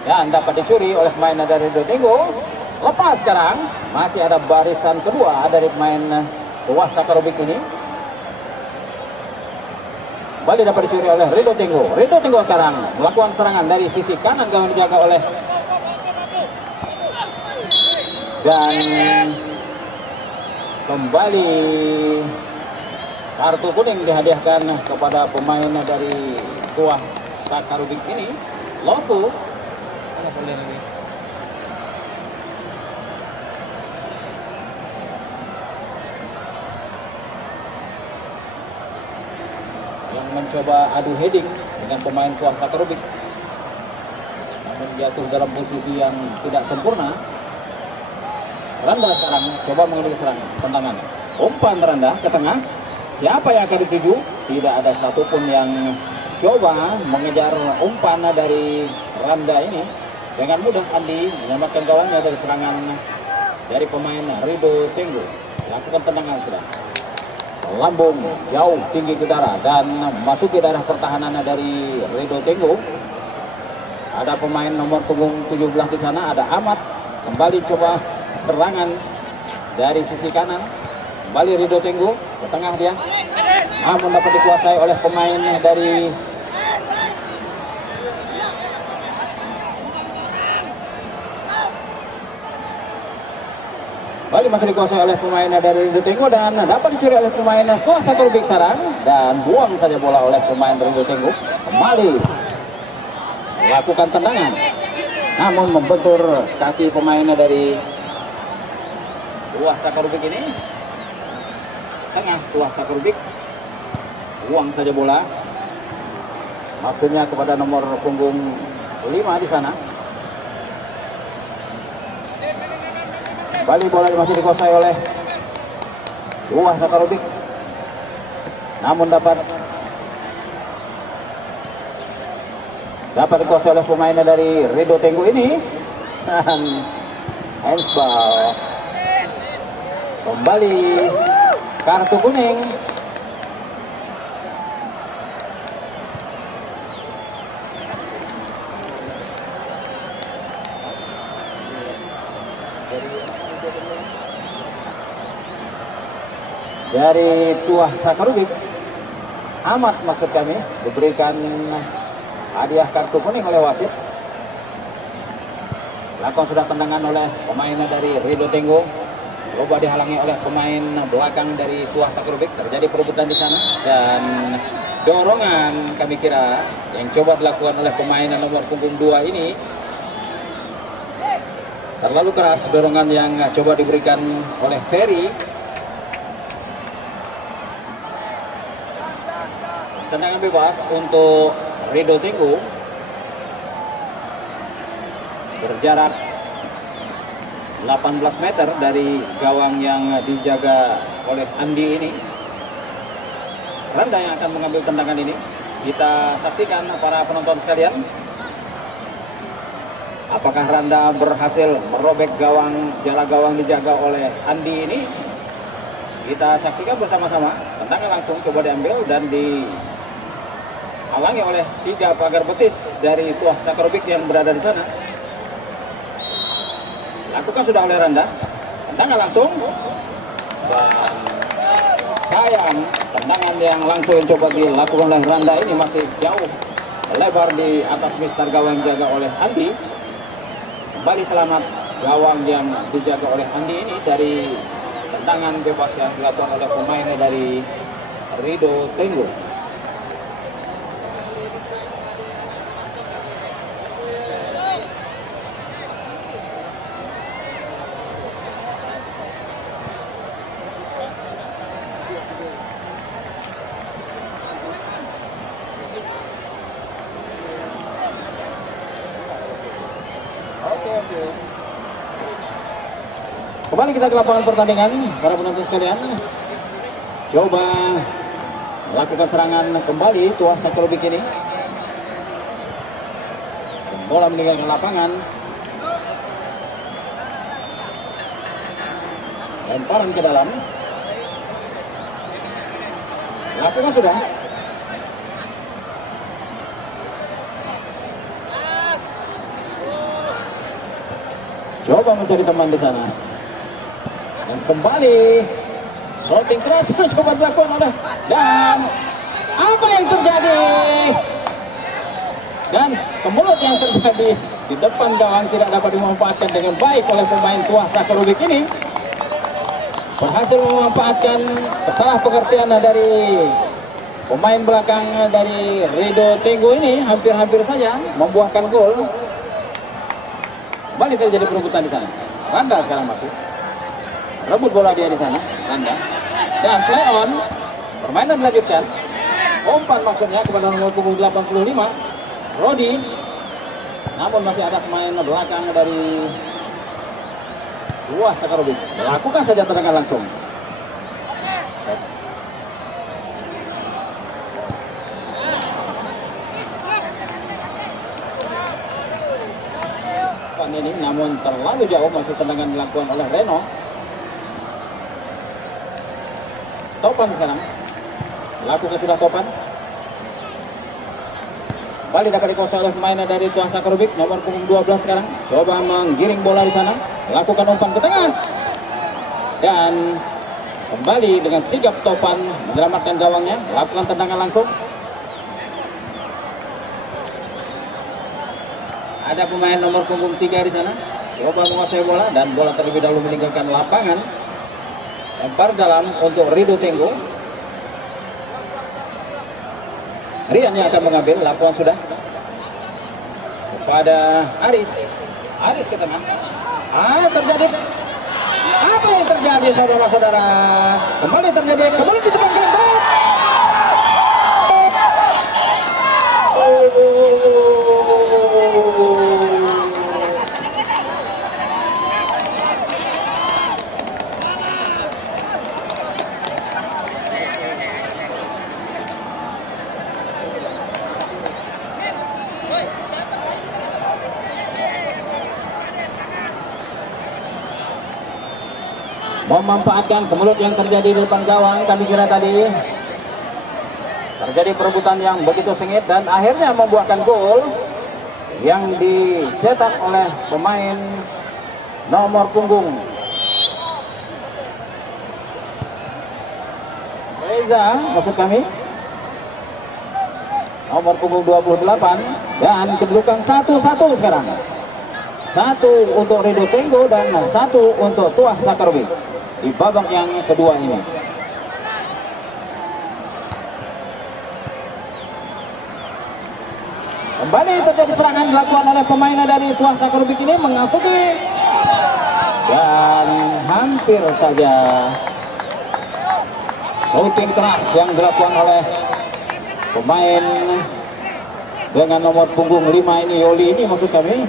Dan dapat dicuri oleh pemain dari Rido Tenggo. Lepas sekarang. Masih ada barisan kedua dari pemain Tuah Sakrobik ini. Kembali dapat dicuri oleh Rido Tenggo. Rido Tenggo sekarang melakukan serangan dari sisi kanan gawang dijaga oleh dan kembali kartu kuning dihadiahkan kepada pemain dari Tuah Sakrobik ini, Lofu. Mencoba adu heading dengan pemain Tuah Sakrobik, namun jatuh dalam posisi yang tidak sempurna. Randa sekarang coba mengambil serangan tendangan. Umpan Randa ke tengah. Siapa yang akan dituju? Tidak ada satupun yang coba mengejar umpan dari Randa ini. Dengan mudah Andi menyelamatkan gawangnya dari serangan dari pemain Rido Tenggo. Lakukan tendangan sudah. Lambung jauh tinggi ke udara dan masuk ke daerah pertahanan dari Rido Tenggo. Ada pemain nomor punggung 17 di sana, ada Ahmad. Kembali coba serangan dari sisi kanan. Kembali Rido Tenggo ke tengah dia. Namun dapat dikuasai oleh pemain dari Bali masih dikuasai oleh pemain dari Rido Tenggo dan dapat dicuri oleh pemain Tuah Sakrobik sarang dan buang saja bola oleh pemain Rido Tenggo. Kembali melakukan tendangan, namun membentur kaki pemain dari Tuah Sakrobik ini. Tengah Tuah Sakrobik buang saja bola, maksudnya kepada nomor punggung 5 di sana. Bali bola masih dikuasai oleh Tuah Sakrobik, namun dapat dikuasai oleh pemain dari Rido Tenggo ini. Handsball. Kembali kartu kuning. Dari Tuah Sakrobik, Ahmad maksud kami, diberikan hadiah kartu kuning oleh wasit. Lakukan sudah tendangan oleh pemain dari Rido Tenggo, coba dihalangi oleh pemain belakang dari Tuah Sakrobik. Terjadi perebutan di sana dan dorongan kami kira yang coba dilakukan oleh pemain nomor punggung 2 ini terlalu keras. Dorongan yang coba diberikan oleh Ferry. Tendangan bebas untuk Rido Tenggo berjarak 18 meter dari gawang yang dijaga oleh Andi ini. Randa yang akan mengambil tendangan ini. Kita saksikan para penonton sekalian. Apakah Randa berhasil merobek gawang, jala gawang dijaga oleh Andi ini? Kita saksikan bersama-sama. Tendangan langsung coba diambil dan dihalangi oleh 3 pagar betis dari Tuah Sakrobik yang berada di sana. Lakukan sudah oleh Randa, tendangan langsung, dan sayang tendangan yang langsung coba dilakukan oleh Randa ini masih jauh lebar di atas mister gawang jaga oleh Andi. Kembali selamat gawang yang dijaga oleh Andi ini dari tendangan bebas yang dilakukan oleh pemainnya dari Rido Tenggo. Kembali kita ke lapangan pertandingan, para penonton sekalian. Coba melakukan serangan kembali Tuah Sakrobik ini. Bola meninggalkan lapangan. Lemparan ke dalam. Lakukan sudah. Coba mencari teman di sana. Dan kembali shooting keras coba dilakukan oleh, dan apa yang terjadi? Dan kemulut yang terjadi di depan gawang tidak dapat dimanfaatkan dengan baik oleh pemain Tuah Sakrobik ini. Berhasil memanfaatkan kesalah pengertian dari pemain belakang dari Rido Tenggo ini, hampir-hampir saja membuahkan gol. Kembali terjadi perebutan di sana. Randa sekarang masuk. Rebut bola dia di sana, Randa. Dan play on. Permainan dilanjutkan. Umpan maksudnya kepada nomor punggung 85, Rodi. Namun masih ada pemain belakang dari Tuah Sakrobik. Lakukan saja tendangan langsung. Ini namun terlalu jauh, masih tendangan dilakukan oleh Reno. Topan sekarang. Lakukan sudah Topan. Kembali dapat dikuasai oleh pemain dari Tuah Sakrobik, nomor punggung 12 sekarang. Coba menggiring bola di sana. Lakukan umpan ke tengah. Dan kembali dengan sigap Topan menyelamatkan gawangnya. Lakukan tendangan langsung. Ada pemain nomor punggung 3 di sana. Coba menguasai bola dan bola terlebih dahulu meninggalkan lapangan. Lempar dalam untuk Rido Tenggo. Rian yang akan mengambil, lakukan sudah kepada Aris. Aris ke tengah. Terjadi apa yang terjadi saudara-saudara? Kembali terjadi, kembali ditembakkan gol. Memanfaatkan kemelut yang terjadi di depan gawang. Kami kira tadi terjadi perebutan yang begitu sengit dan akhirnya membuahkan gol yang dicetak oleh pemain nomor punggung Reza, maksud kami nomor punggung 28, dan kedudukan 1-1 sekarang. 1 untuk Rido Tenggo dan 1 untuk Tuah Sakrobik di babak yang kedua ini. Kembali terjadi serangan dilakukan oleh pemain dari Tuah Sakrobik ini, mengasuki dan hampir saja shooting keras yang dilakukan oleh pemain dengan nomor punggung 5 ini, Yoli ini maksud kami.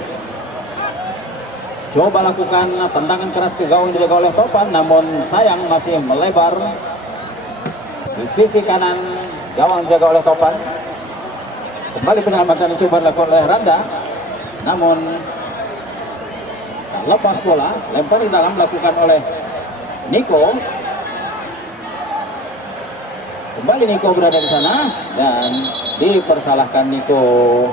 Coba lakukan tendangan keras ke gawang dijaga oleh Topan, namun sayang masih melebar di sisi kanan gawang dijaga oleh Topan. Kembali penyelamatan coba dilakukan oleh Randa, namun lepas bola, lempar di dalam dilakukan oleh Niko. Kembali Niko berada di sana dan dipersalahkan Niko.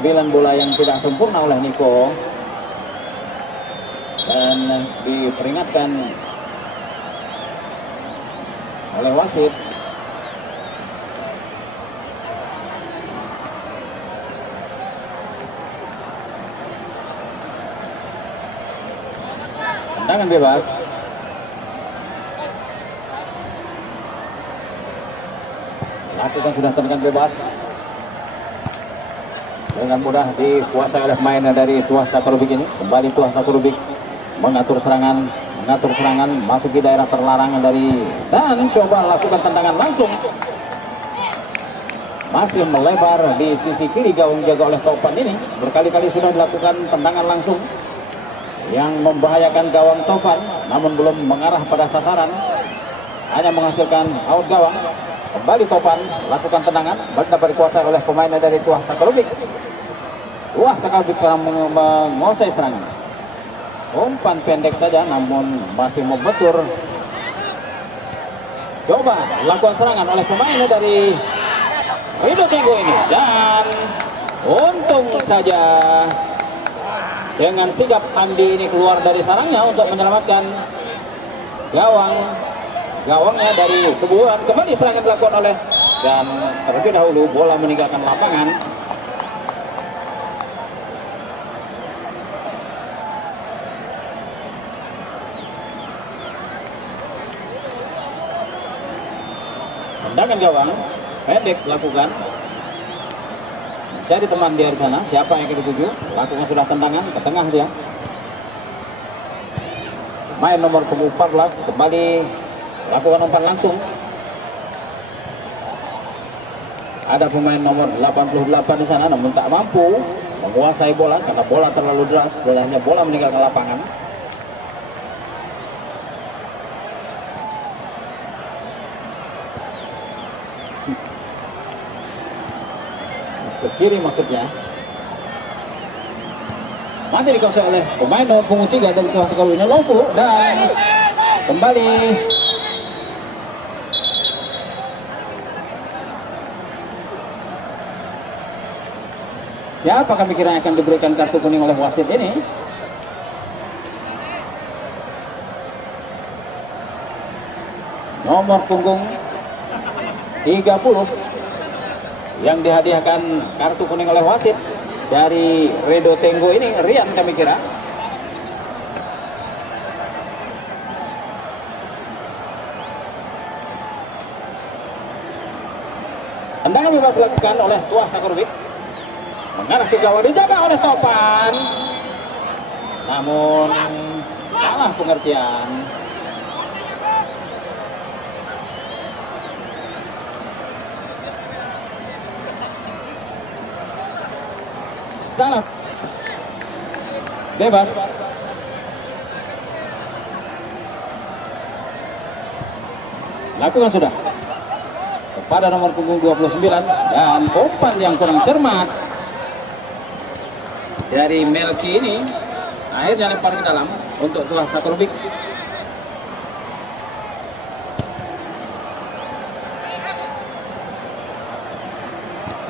Bilang bola yang tidak sempurna oleh Niko dan diperingatkan oleh wasit. Tendangan bebas. Lakukan sudah tendangan bebas. Dengan mudah dikuasai oleh pemain dari Tuah Sakurubik ini. Kembali Tuah Sakurubik mengatur serangan, masuki daerah terlarang dari dan coba lakukan tendangan langsung. Masih melebar di sisi kiri gawang jaga oleh Topan ini. Berkali-kali sudah dilakukan tendangan langsung yang membahayakan gawang Topan, namun belum mengarah pada sasaran, hanya menghasilkan out gawang. Kembali Topan lakukan tendangan, dapat dikuasai oleh pemain dari Tuah Sakurubik. Tuah Sakurubik sekarang menguasai serangan. Umpan pendek saja, namun masih membentur. Coba lakukan serangan oleh pemain dari Ridho Tenggo ini, dan untung saja dengan sigap Andi ini keluar dari sarangnya untuk menyelamatkan gawangnya dari keburuan. Kembali serangan dilakukan oleh, dan terlebih dahulu bola meninggalkan lapangan. Tendangan gawang pendek lakukan, cari teman dia di sana, siapa yang akan dituju. Lakukan sudah tendangan ke tengah dia. Main nomor 14 kembali lakukan umpan langsung. Ada pemain nomor 88 di sana, namun tak mampu menguasai bola karena bola terlalu deras dan hanya bola meninggalkan lapangan. Ke kiri maksudnya. Masih dikuasai oleh pemain nomor punggung 3 dari Tuah Sakurubik ini, Lofu, dan kembali siapa kami kira akan diberikan kartu kuning oleh wasit ini? Nomor punggung 30 yang dihadiahkan kartu kuning oleh wasit dari Ridho Tenggo ini, Rian kami kira. Tendangan bebas dilakukan oleh Tuah Sakurubik, mengarah ke gawang, dijaga oleh Topan, namun salah pengertian. Salah bebas. Lakukan sudah kepada nomor punggung 29, dan umpan yang kurang cermat dari Melki ini akhirnya lempar ke dalam untuk Tuah Sakurubik.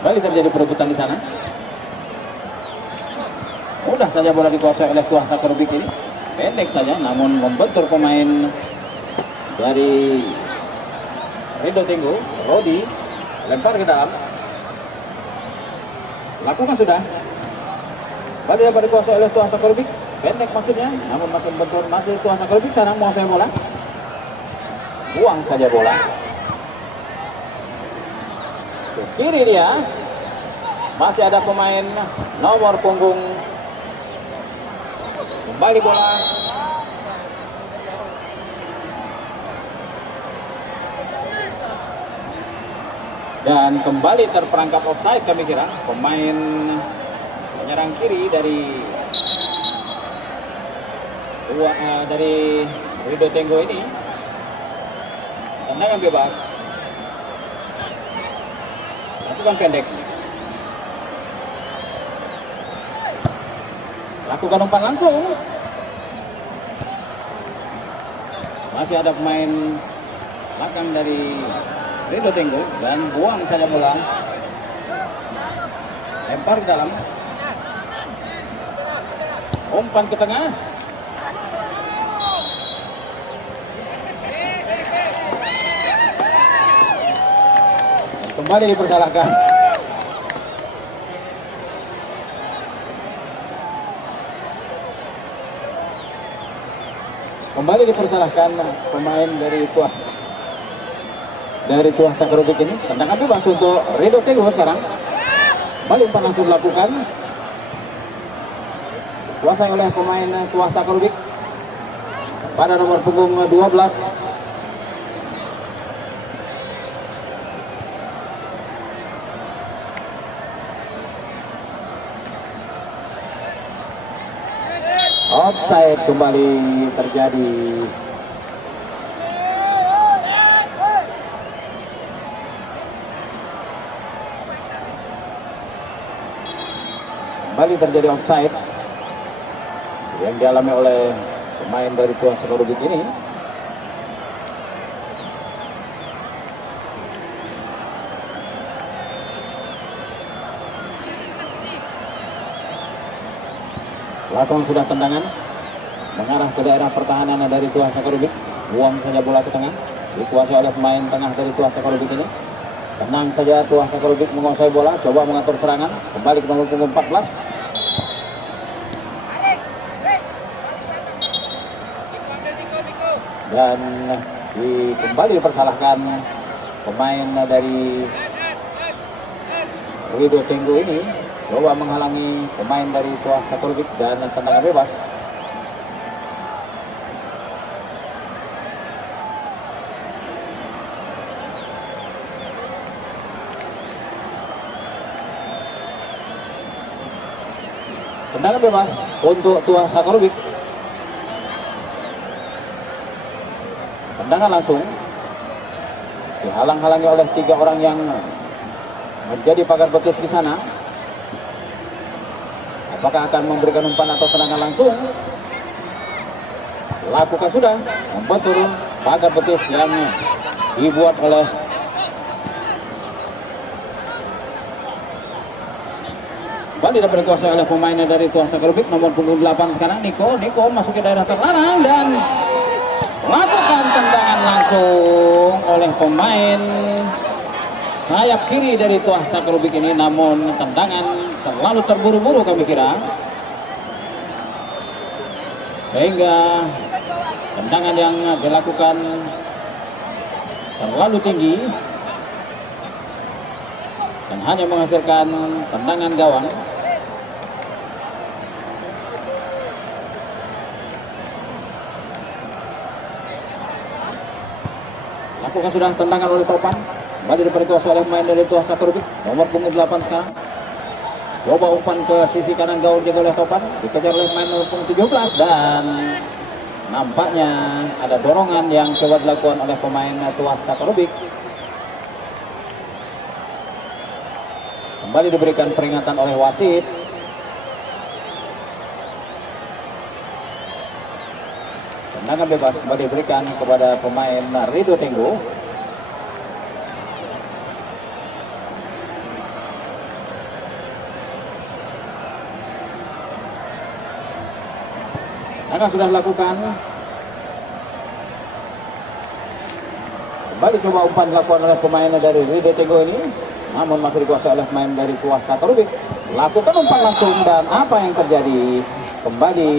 Kembali terjadi perebutan di sana. Mudah saja bola dikuasai oleh Tuah Sakurubik ini, pendek saja namun membentur pemain dari Ridho Tenggo, Rodi, lempar ke dalam. Lakukan sudah. Kembali dapat dikuasai oleh Tuah Sakurubik, pendek maksudnya, namun masih membentur. Masih Tuah Sakurubik sekarang menguasai bola, buang saja bola ke kiri dia. Masih ada pemain nomor punggung, kembali bola dan kembali terperangkap offside kami kira. Pemain penyerang kiri dari Ridho Tenggo ini, tendangan bebas, lakukan pendek, lakukan umpan langsung. Masih ada pemain belakang dari Rido Tenggo dan buang saja bola. Lempar ke dalam. Umpan ke tengah. Kembali dipersalahkan. Kembali dipersalahkan pemain dari Tuah Sakarubik ini. Tendangan bebas untuk Rido Tenggo sekarang. Kembali umpan langsung dilakukan. Kuasai oleh pemain Tuah Sakarubik pada nomor punggung 12. Offside kembali terjadi. Kembali terjadi offside yang dialami oleh pemain dari Tuah Sakarubik ini. Lakukan sudah tendangan mengarah ke daerah pertahanan dari Tuah Sakarubik. Buang saja bola ke tengah, dikuasai oleh pemain tengah dari Tuah Sakarubik ini. Tenang saja Tuah Sakarubik menguasai bola, coba mengatur serangan. Kembali ke nomor punggung 14. Dan kembali dipersalahkan pemain dari Rido Tenggo ini. Coba menghalangi pemain dari Tuah Sakarubik dan tendangan bebas. Tendangan bebas untuk Tuah Sakarubik. Tendangan langsung dihalang-halangi oleh 3 orang yang menjadi pagar betis di sana. Apakah akan memberikan umpan atau tendangan langsung? Lakukan sudah, membentur pagar betis yang dibuat oleh kembali dapat dikuasai oleh pemain dari Tuah Sakarubik nomor punggung 8 sekarang. Niko masuk ke daerah terlarang dan lakukan tendangan langsung oleh pemain sayap kiri dari Tuah Sakarubik ini, namun tendangan terlalu terburu-buru kami kira, sehingga tendangan yang dilakukan terlalu tinggi dan hanya menghasilkan tendangan gawang. Lakukan sudah tendangan oleh Topan. Kembali diperkuasa oleh pemain dari Tuah Sakarubik nomor punggung 8 sekarang. Coba umpan ke sisi kanan gawang dijaga oleh Topan, dikejar oleh pemain nomor punggung 17 dan nampaknya ada dorongan yang coba dilakukan oleh pemain Tuah Sakarubik. Kembali diberikan peringatan oleh wasit. Tendangan bebas kembali diberikan kepada pemain Rido Tenggo. Tendangan sudah dilakukan. Kembali coba umpan dilakukan oleh pemain dari Rido Tenggo ini, namun masih dikuasai oleh pemain dari Tuah Sakarubik. Lakukan umpan langsung dan apa yang terjadi? Kembali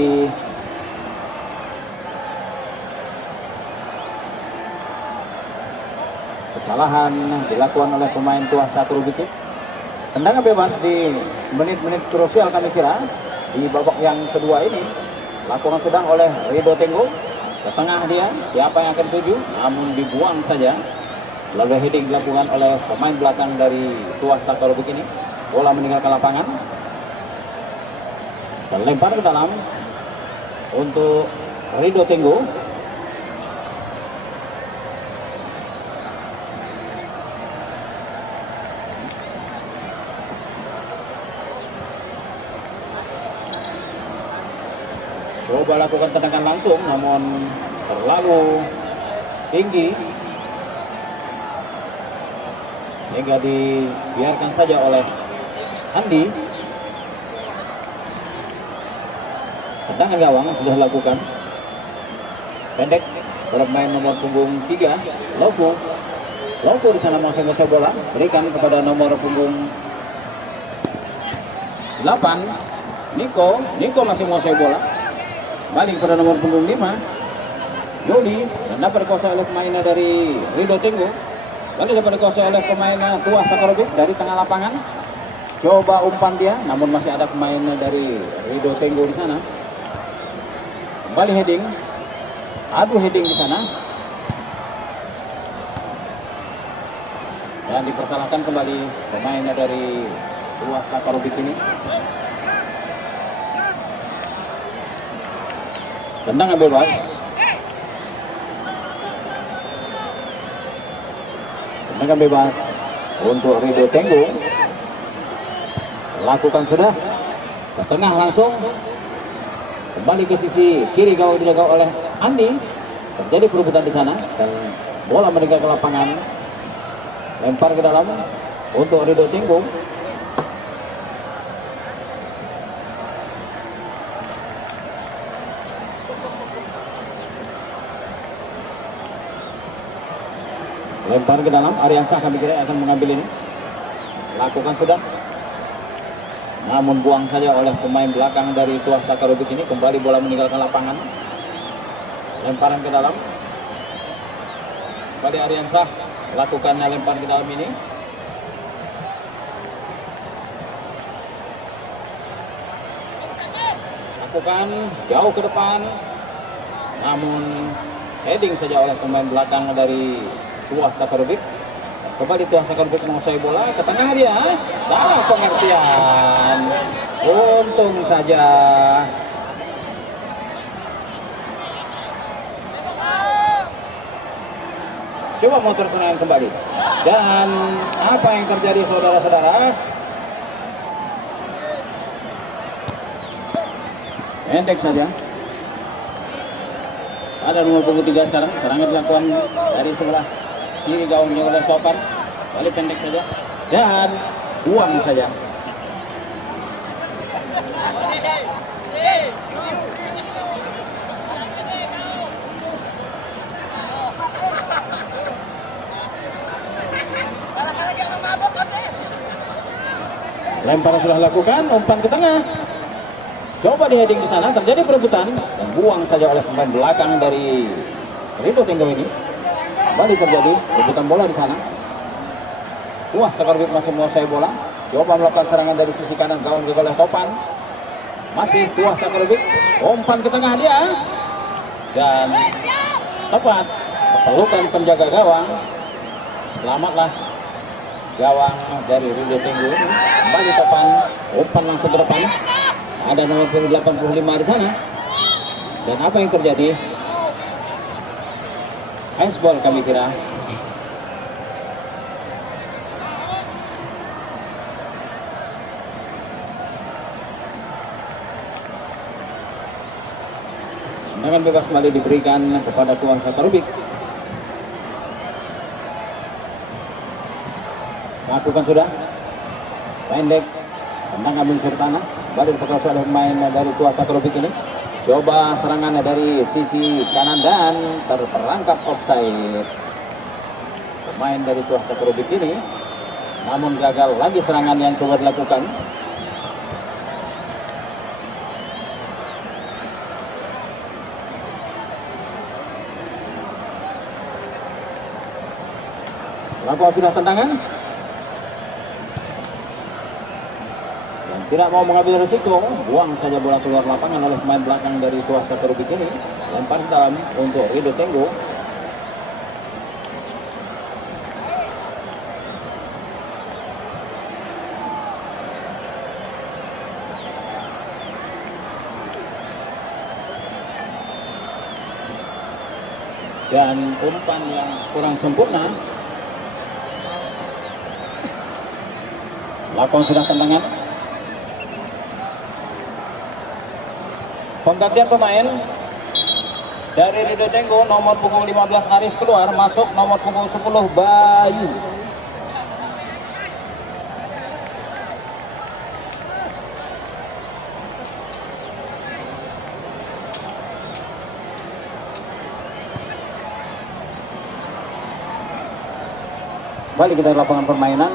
kesalahan dilakukan oleh pemain Tuah Sakarubik. Tendangan bebas di menit-menit krusial kami kira di babak yang kedua ini. Lakukan sudah oleh Rido Tenggo. Ke tengah dia, siapa yang akan tuju? Namun dibuang saja. Lalu heading dilakukan oleh pemain belakang dari Tuah Sakarubik ini. Bola meninggalkan lapangan. Dan lempar ke dalam untuk Rido Tenggo. Coba lakukan tendangan langsung, namun terlalu tinggi. sehingga dibiarkan saja oleh Andi. Tendangan gawang sudah dilakukan, pendek bermain nomor punggung 3 Lovo di sana mau bola, berikan kepada nomor punggung 8 Niko masih mau bola, balik pada nomor punggung 5 Yodi, dan dapat dikuasai oleh pemain dari Rido Tenggo, lalu dapat dikuasai oleh pemain Tua Sakarovic dari tengah lapangan. Coba umpan dia, namun masih ada pemain dari Rido Tenggo di sana. Kembali heading, adu heading di sana, dan dipersalahkan kembali pemain dari Tua Sakarovic ini. Tendangan bebas. Tendangan bebas untuk Rido Tenggo. Lakukan sudah ke tengah langsung. Kembali ke sisi kiri gawang dijaga oleh Andi. Terjadi perebutan di sana dan bola meninggal ke lapangan. Lempar ke dalam untuk Rido Tenggo. Lempar ke dalam, Ariansah kami kira akan mengambil ini. Lakukan sudah, namun buang saja oleh pemain belakang dari Tua Sakarovic ini. Kembali bola meninggalkan lapangan. Lemparan ke dalam, kembali Ariansah lakukan lempar ke dalam ini. Lakukan jauh ke depan, namun heading saja oleh pemain belakang dari Tua Sakarovic. Kembali Tua Sakarovic menguasai bola ke tengah dia. Salah pengertian. Untung saja. Coba motor serangan kembali. Dan apa yang terjadi saudara-saudara? Pendek saja. Ada nomor punggung 3 sekarang. Serangan dilakukan dari sebelah kiri gawang oleh Topan. Balik pendek saja dan buang saja. Lempar sudah lakukan, umpan ke tengah. Coba di heading di sana, terjadi perebutan dan buang saja oleh pemain belakang dari Rido Tenggo ini. Kembali terjadi perebutan bola di sana. Wah, Sakarovic masih menguasai bola. Coba melakukan serangan dari sisi kanan gawang oleh Topan. Masih Tua Sakarovic, umpan ke tengah dia dan tepat pelukan penjaga gawang. Selamatlah gawang dari Rido Tenggo ini. Kembali Topan, umpan langsung ke depan. Ada nomor 85 di sana. Dan apa yang terjadi? Handsball kami kira. Tendangan bebas kembali diberikan kepada Tua Sakarovic. Lakukan sudah. Pendek. Tendang ambil Surtana. Balik berkuasa oleh pemain dari Tua Sakarovic ini. Coba serangan dari sisi kanan dan terperangkap offside. Pemain dari Tua Sakarovic ini, namun gagal lagi serangan yang coba dilakukan. Lakukan sudah tendangan. Tidak mau mengambil risiko, buang saja bola keluar lapangan oleh pemain belakang dari Tua Sakarovic ini. Lempar dalam untuk Rido Tenggo. Dan umpan yang kurang sempurna. Lakukan sudah tendangan. Penggantian pemain dari Rido Tenggo, nomor punggung 15 Aris keluar, masuk nomor punggung 10 Bayu. Balik kita lapangan permainan.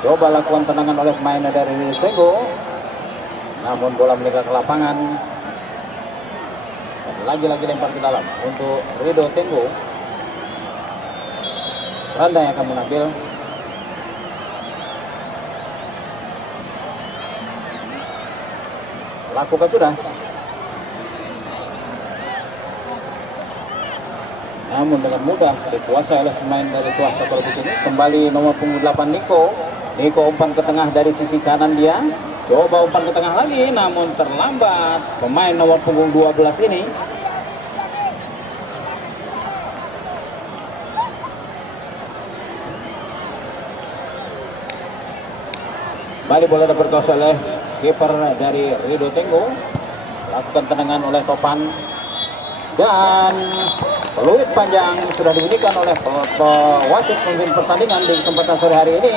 Coba lakukan tendangan oleh pemain dari Tego. Namun bola meninggal ke lapangan. Dan lagi-lagi lempar ke dalam untuk Rido Tego. Randa yang akan mengambil. Lakukan sudah. Namun dengan mudah dikuasai oleh pemain dari Tuas Sakurubik ini. Kembali nomor punggung 8 Niko. Niko umpan ke tengah dari sisi kanan dia. Coba umpan ke tengah lagi, namun terlambat pemain nomor punggung 12 ini. Kembali bola diperkuasai oleh kiper dari Rido Tenggo. Lakukan tendangan oleh Topan. Dan peluit panjang sudah diberikan oleh wasit pemimpin pertandingan di kesempatan sore hari ini.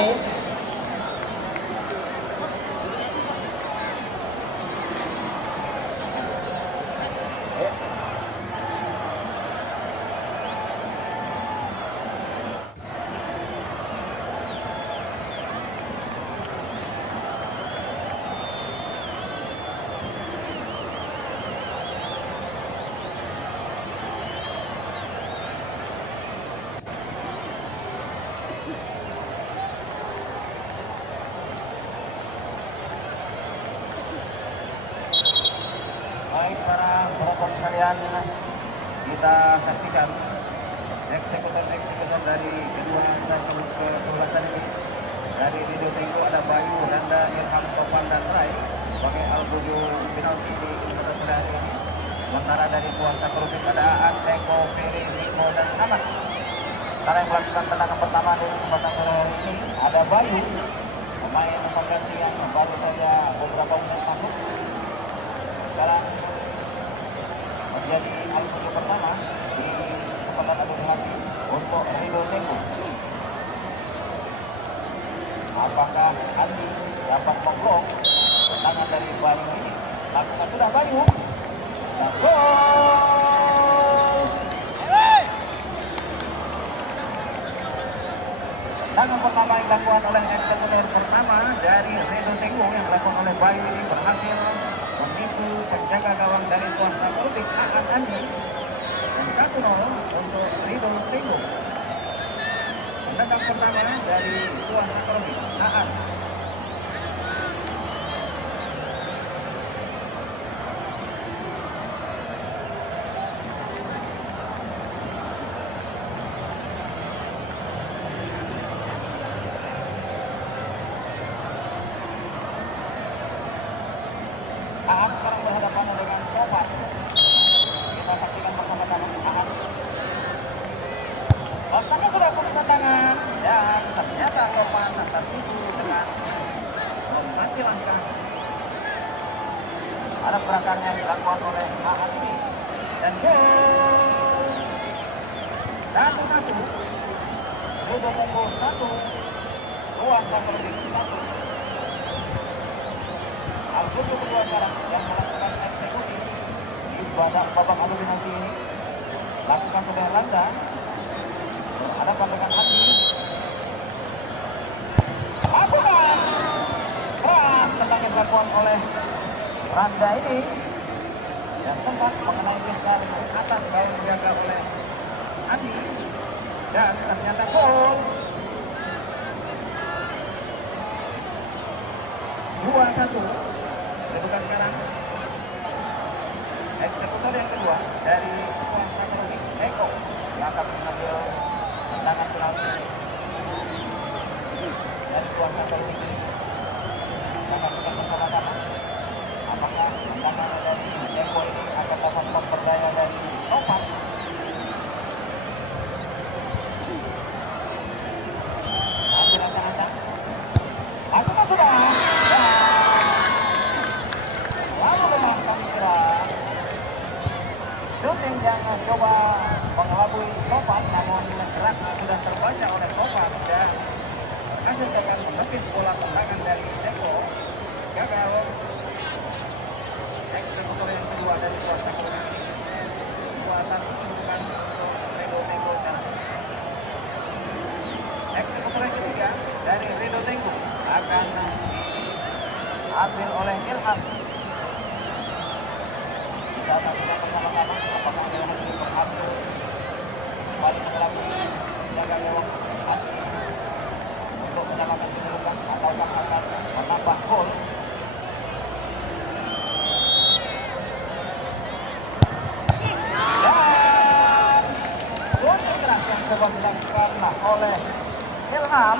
Para perokok sekalian, kita saksikan eksekutor dari kedua kesebelasan ini. Dari Rido Tenggo ada Bayu, Nanda, Irham, Topan, dan Rai sebagai al-tuju penalti di kesempatan sore hari ini. Sementara dari Tuas Sakurubik ada Aan, Eko, Ferry, Niko, dan Ahmad. Karena yang melakukan tendangan pertama di kesempatan sore hari ini ada Bayu, pemain pengganti yang baru saja beberapa menit masuk. Sekarang menjadi al-tuju pertama di kesempatan adu penalti untuk Rido Tenggo. Apakah Andi dapat memblok tendangan dari Bayu ini? Lakukan sudah Bayu. Dan gol! Tendangan pertama yang dilakukan oleh eksekutor pertama dari Rido Tenggo yang dilakukan oleh Bayu ini berhasil menipu penjaga gawang dari Tuas Sakurubik Aan Andi. Dan 1-0 untuk Rido Tenggo. Tendangan pertama dari Tuas Sakurubik Aan. Aan sekarang berhadapan dengan Topan. Kita saksikan bersama-sama Aan. Rasanya sudah punya tendangan dan ternyata Topan tertipu dengan membantu langkah. Ada gerakan yang dilakukan oleh Aan ini dan gol. 1-1. Rido Tenggo 1, Tuas Sakurubik 1. Al-tuju kedua sekarang yang melakukan eksekusi di babak adu penalti ini. Lakukan sudah Randa. Berhadapan dengan Andi. Lakukan keras tendangan yang dilakukan oleh Randa ini. Dan sempat mengenai pistol atas gawang dijaga oleh Andi. Dan ternyata gol. 2-1. Kedudukan sekarang eksekutor yang kedua dari Tuas Sakurubik Eko yang akan mengambil tendangan penalti dari Tuas Sakurubik. Kita saksikan bersama-sama apakah tendangan dari Eko ini akan dapat memperdaya dari Topan. Ambil ancang-ancang. Lakukan sudah. Shooting yang coba mengelabui Topan, namun gerak sudah terbaca oleh Topan dan hasil dengan menepis bola tendangan dari Eko. Gagal. Eksekutor yang kedua dari Tuas Sakurubik ini. 2-1 kedudukan untuk Rido Tenggo sekarang. Eksekutor yang ketiga dari Ridho Tengku akan diambil oleh Ilham. Kita saksikan bersama-sama apakah Ilham ini berhasil kembali mengelabui jaga gawang hati untuk menyelamatkan kedudukan ataukah akan menambah gol. Dan suatu keras yang coba dilakukan oleh Ilham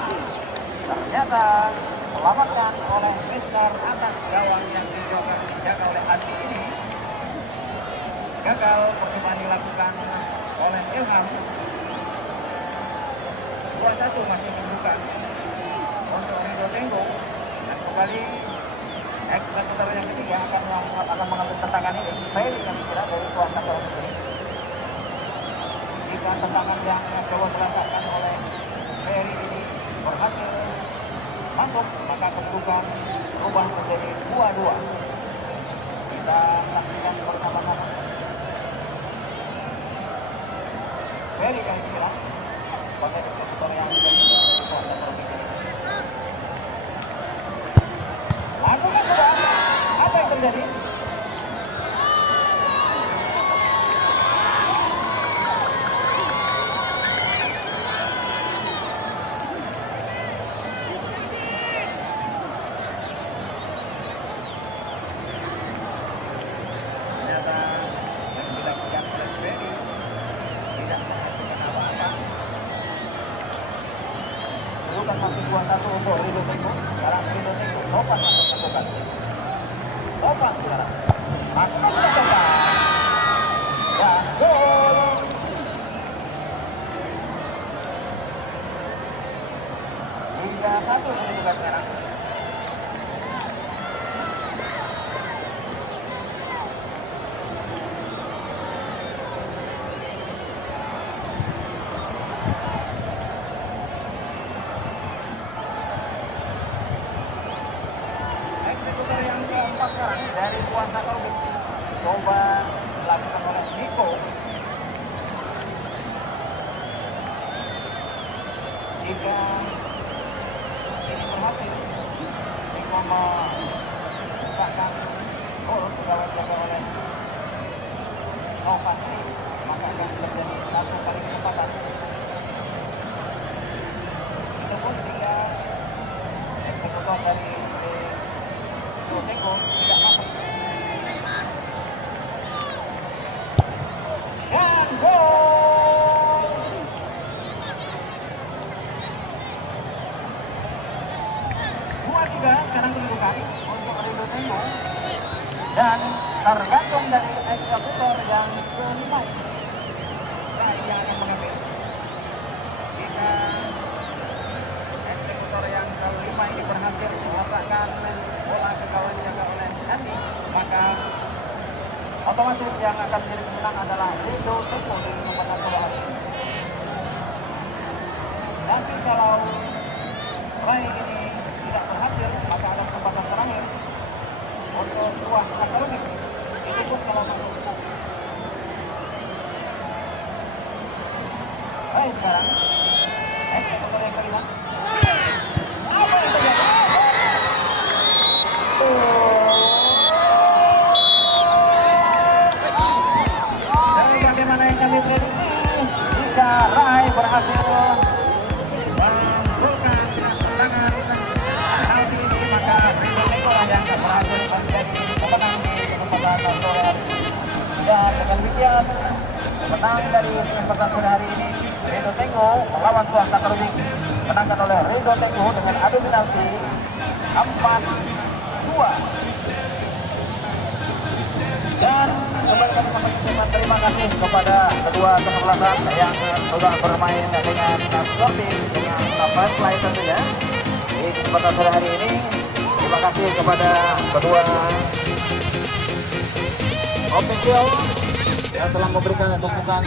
ternyata diselamatkan oleh Mister atas gawang yang dijaga oleh Andi ini. Gagal percobaan dilakukan oleh Ilham. 2-1 masih membuka untuk Ridho Tengku, dan kembali eksekutor yang ketiga akan mengambil tendangan ini. Ferry yang dikira dari kuasa kelompok ini. Jika tendangan yang coba dirasakan oleh Ferry ini berhasil masuk, maka kedudukan berubah menjadi 2-2. Kita saksikan bersama-sama. Ferry yang dikira sebagai eksekutor yang ketiga kuasa kelompok ini. Lakukan sudah. Apa yang terjadi? Ternyata yang dilakukan oleh Ferry tidak menghasilkan apa-apa. Kedudukan masih 2-1 untuk Ridho Tengku. Sekarang Ridho Tengku Topan yang melakukan. Topan sekarang lakukan sudah Topan. Dan gol. 3-1 kedudukan sekarang. Eksekutor yang keempat sekarang dari kuasa kelompok coba dilakukan oleh Niko. Jika ini berhasil, Niko mengesahkan gol gawang jaga oleh Novan ini, maka akan terjadi satu kali kesempatan. Itu pun jika eksekutor dari Tengku tidak masuk. Dan gol. 2-3 sekarang kedudukan untuk Ridho Tengku. Dan tergantung dari eksekutor yang kelima ini. Nah, ini yang akan mengambil. Jika eksekutor yang kelima ini berhasil merasakan bola ke gawang jaga oleh Andi, maka otomatis yang akan menjadi pemenang adalah Ridho Tengku di kesempatan sore hari ini. Tapi kalau raih ini tidak berhasil, maka ada kesempatan terakhir untuk Tuan Sakarumik. Itu pun kalau masuk. Baik, sekarang eksekutor yang kelima. Apa yang terjadi? Sebagaimana yang kami prediksi, jika Rai berhasil menggolkan tendangan penalti ini, maka Ridho Tengku yang berhasil menjadi pemenang di kesempatan sore hari ini. Dan dengan demikian, pemenang dari kesempatan sore hari ini Ridho Tengku melawan Tuan Sakarumik, menangkan oleh Ridho Tengku dengan adu penalti 4-2. Dan kembali kami sampaikan terima kasih kepada kedua kesebelasan yang sudah bermain dengan sportif, dengan fair-play tentunya di kesempatan sore hari ini. Terima kasih kepada kedua official yang telah memberikan dukungan.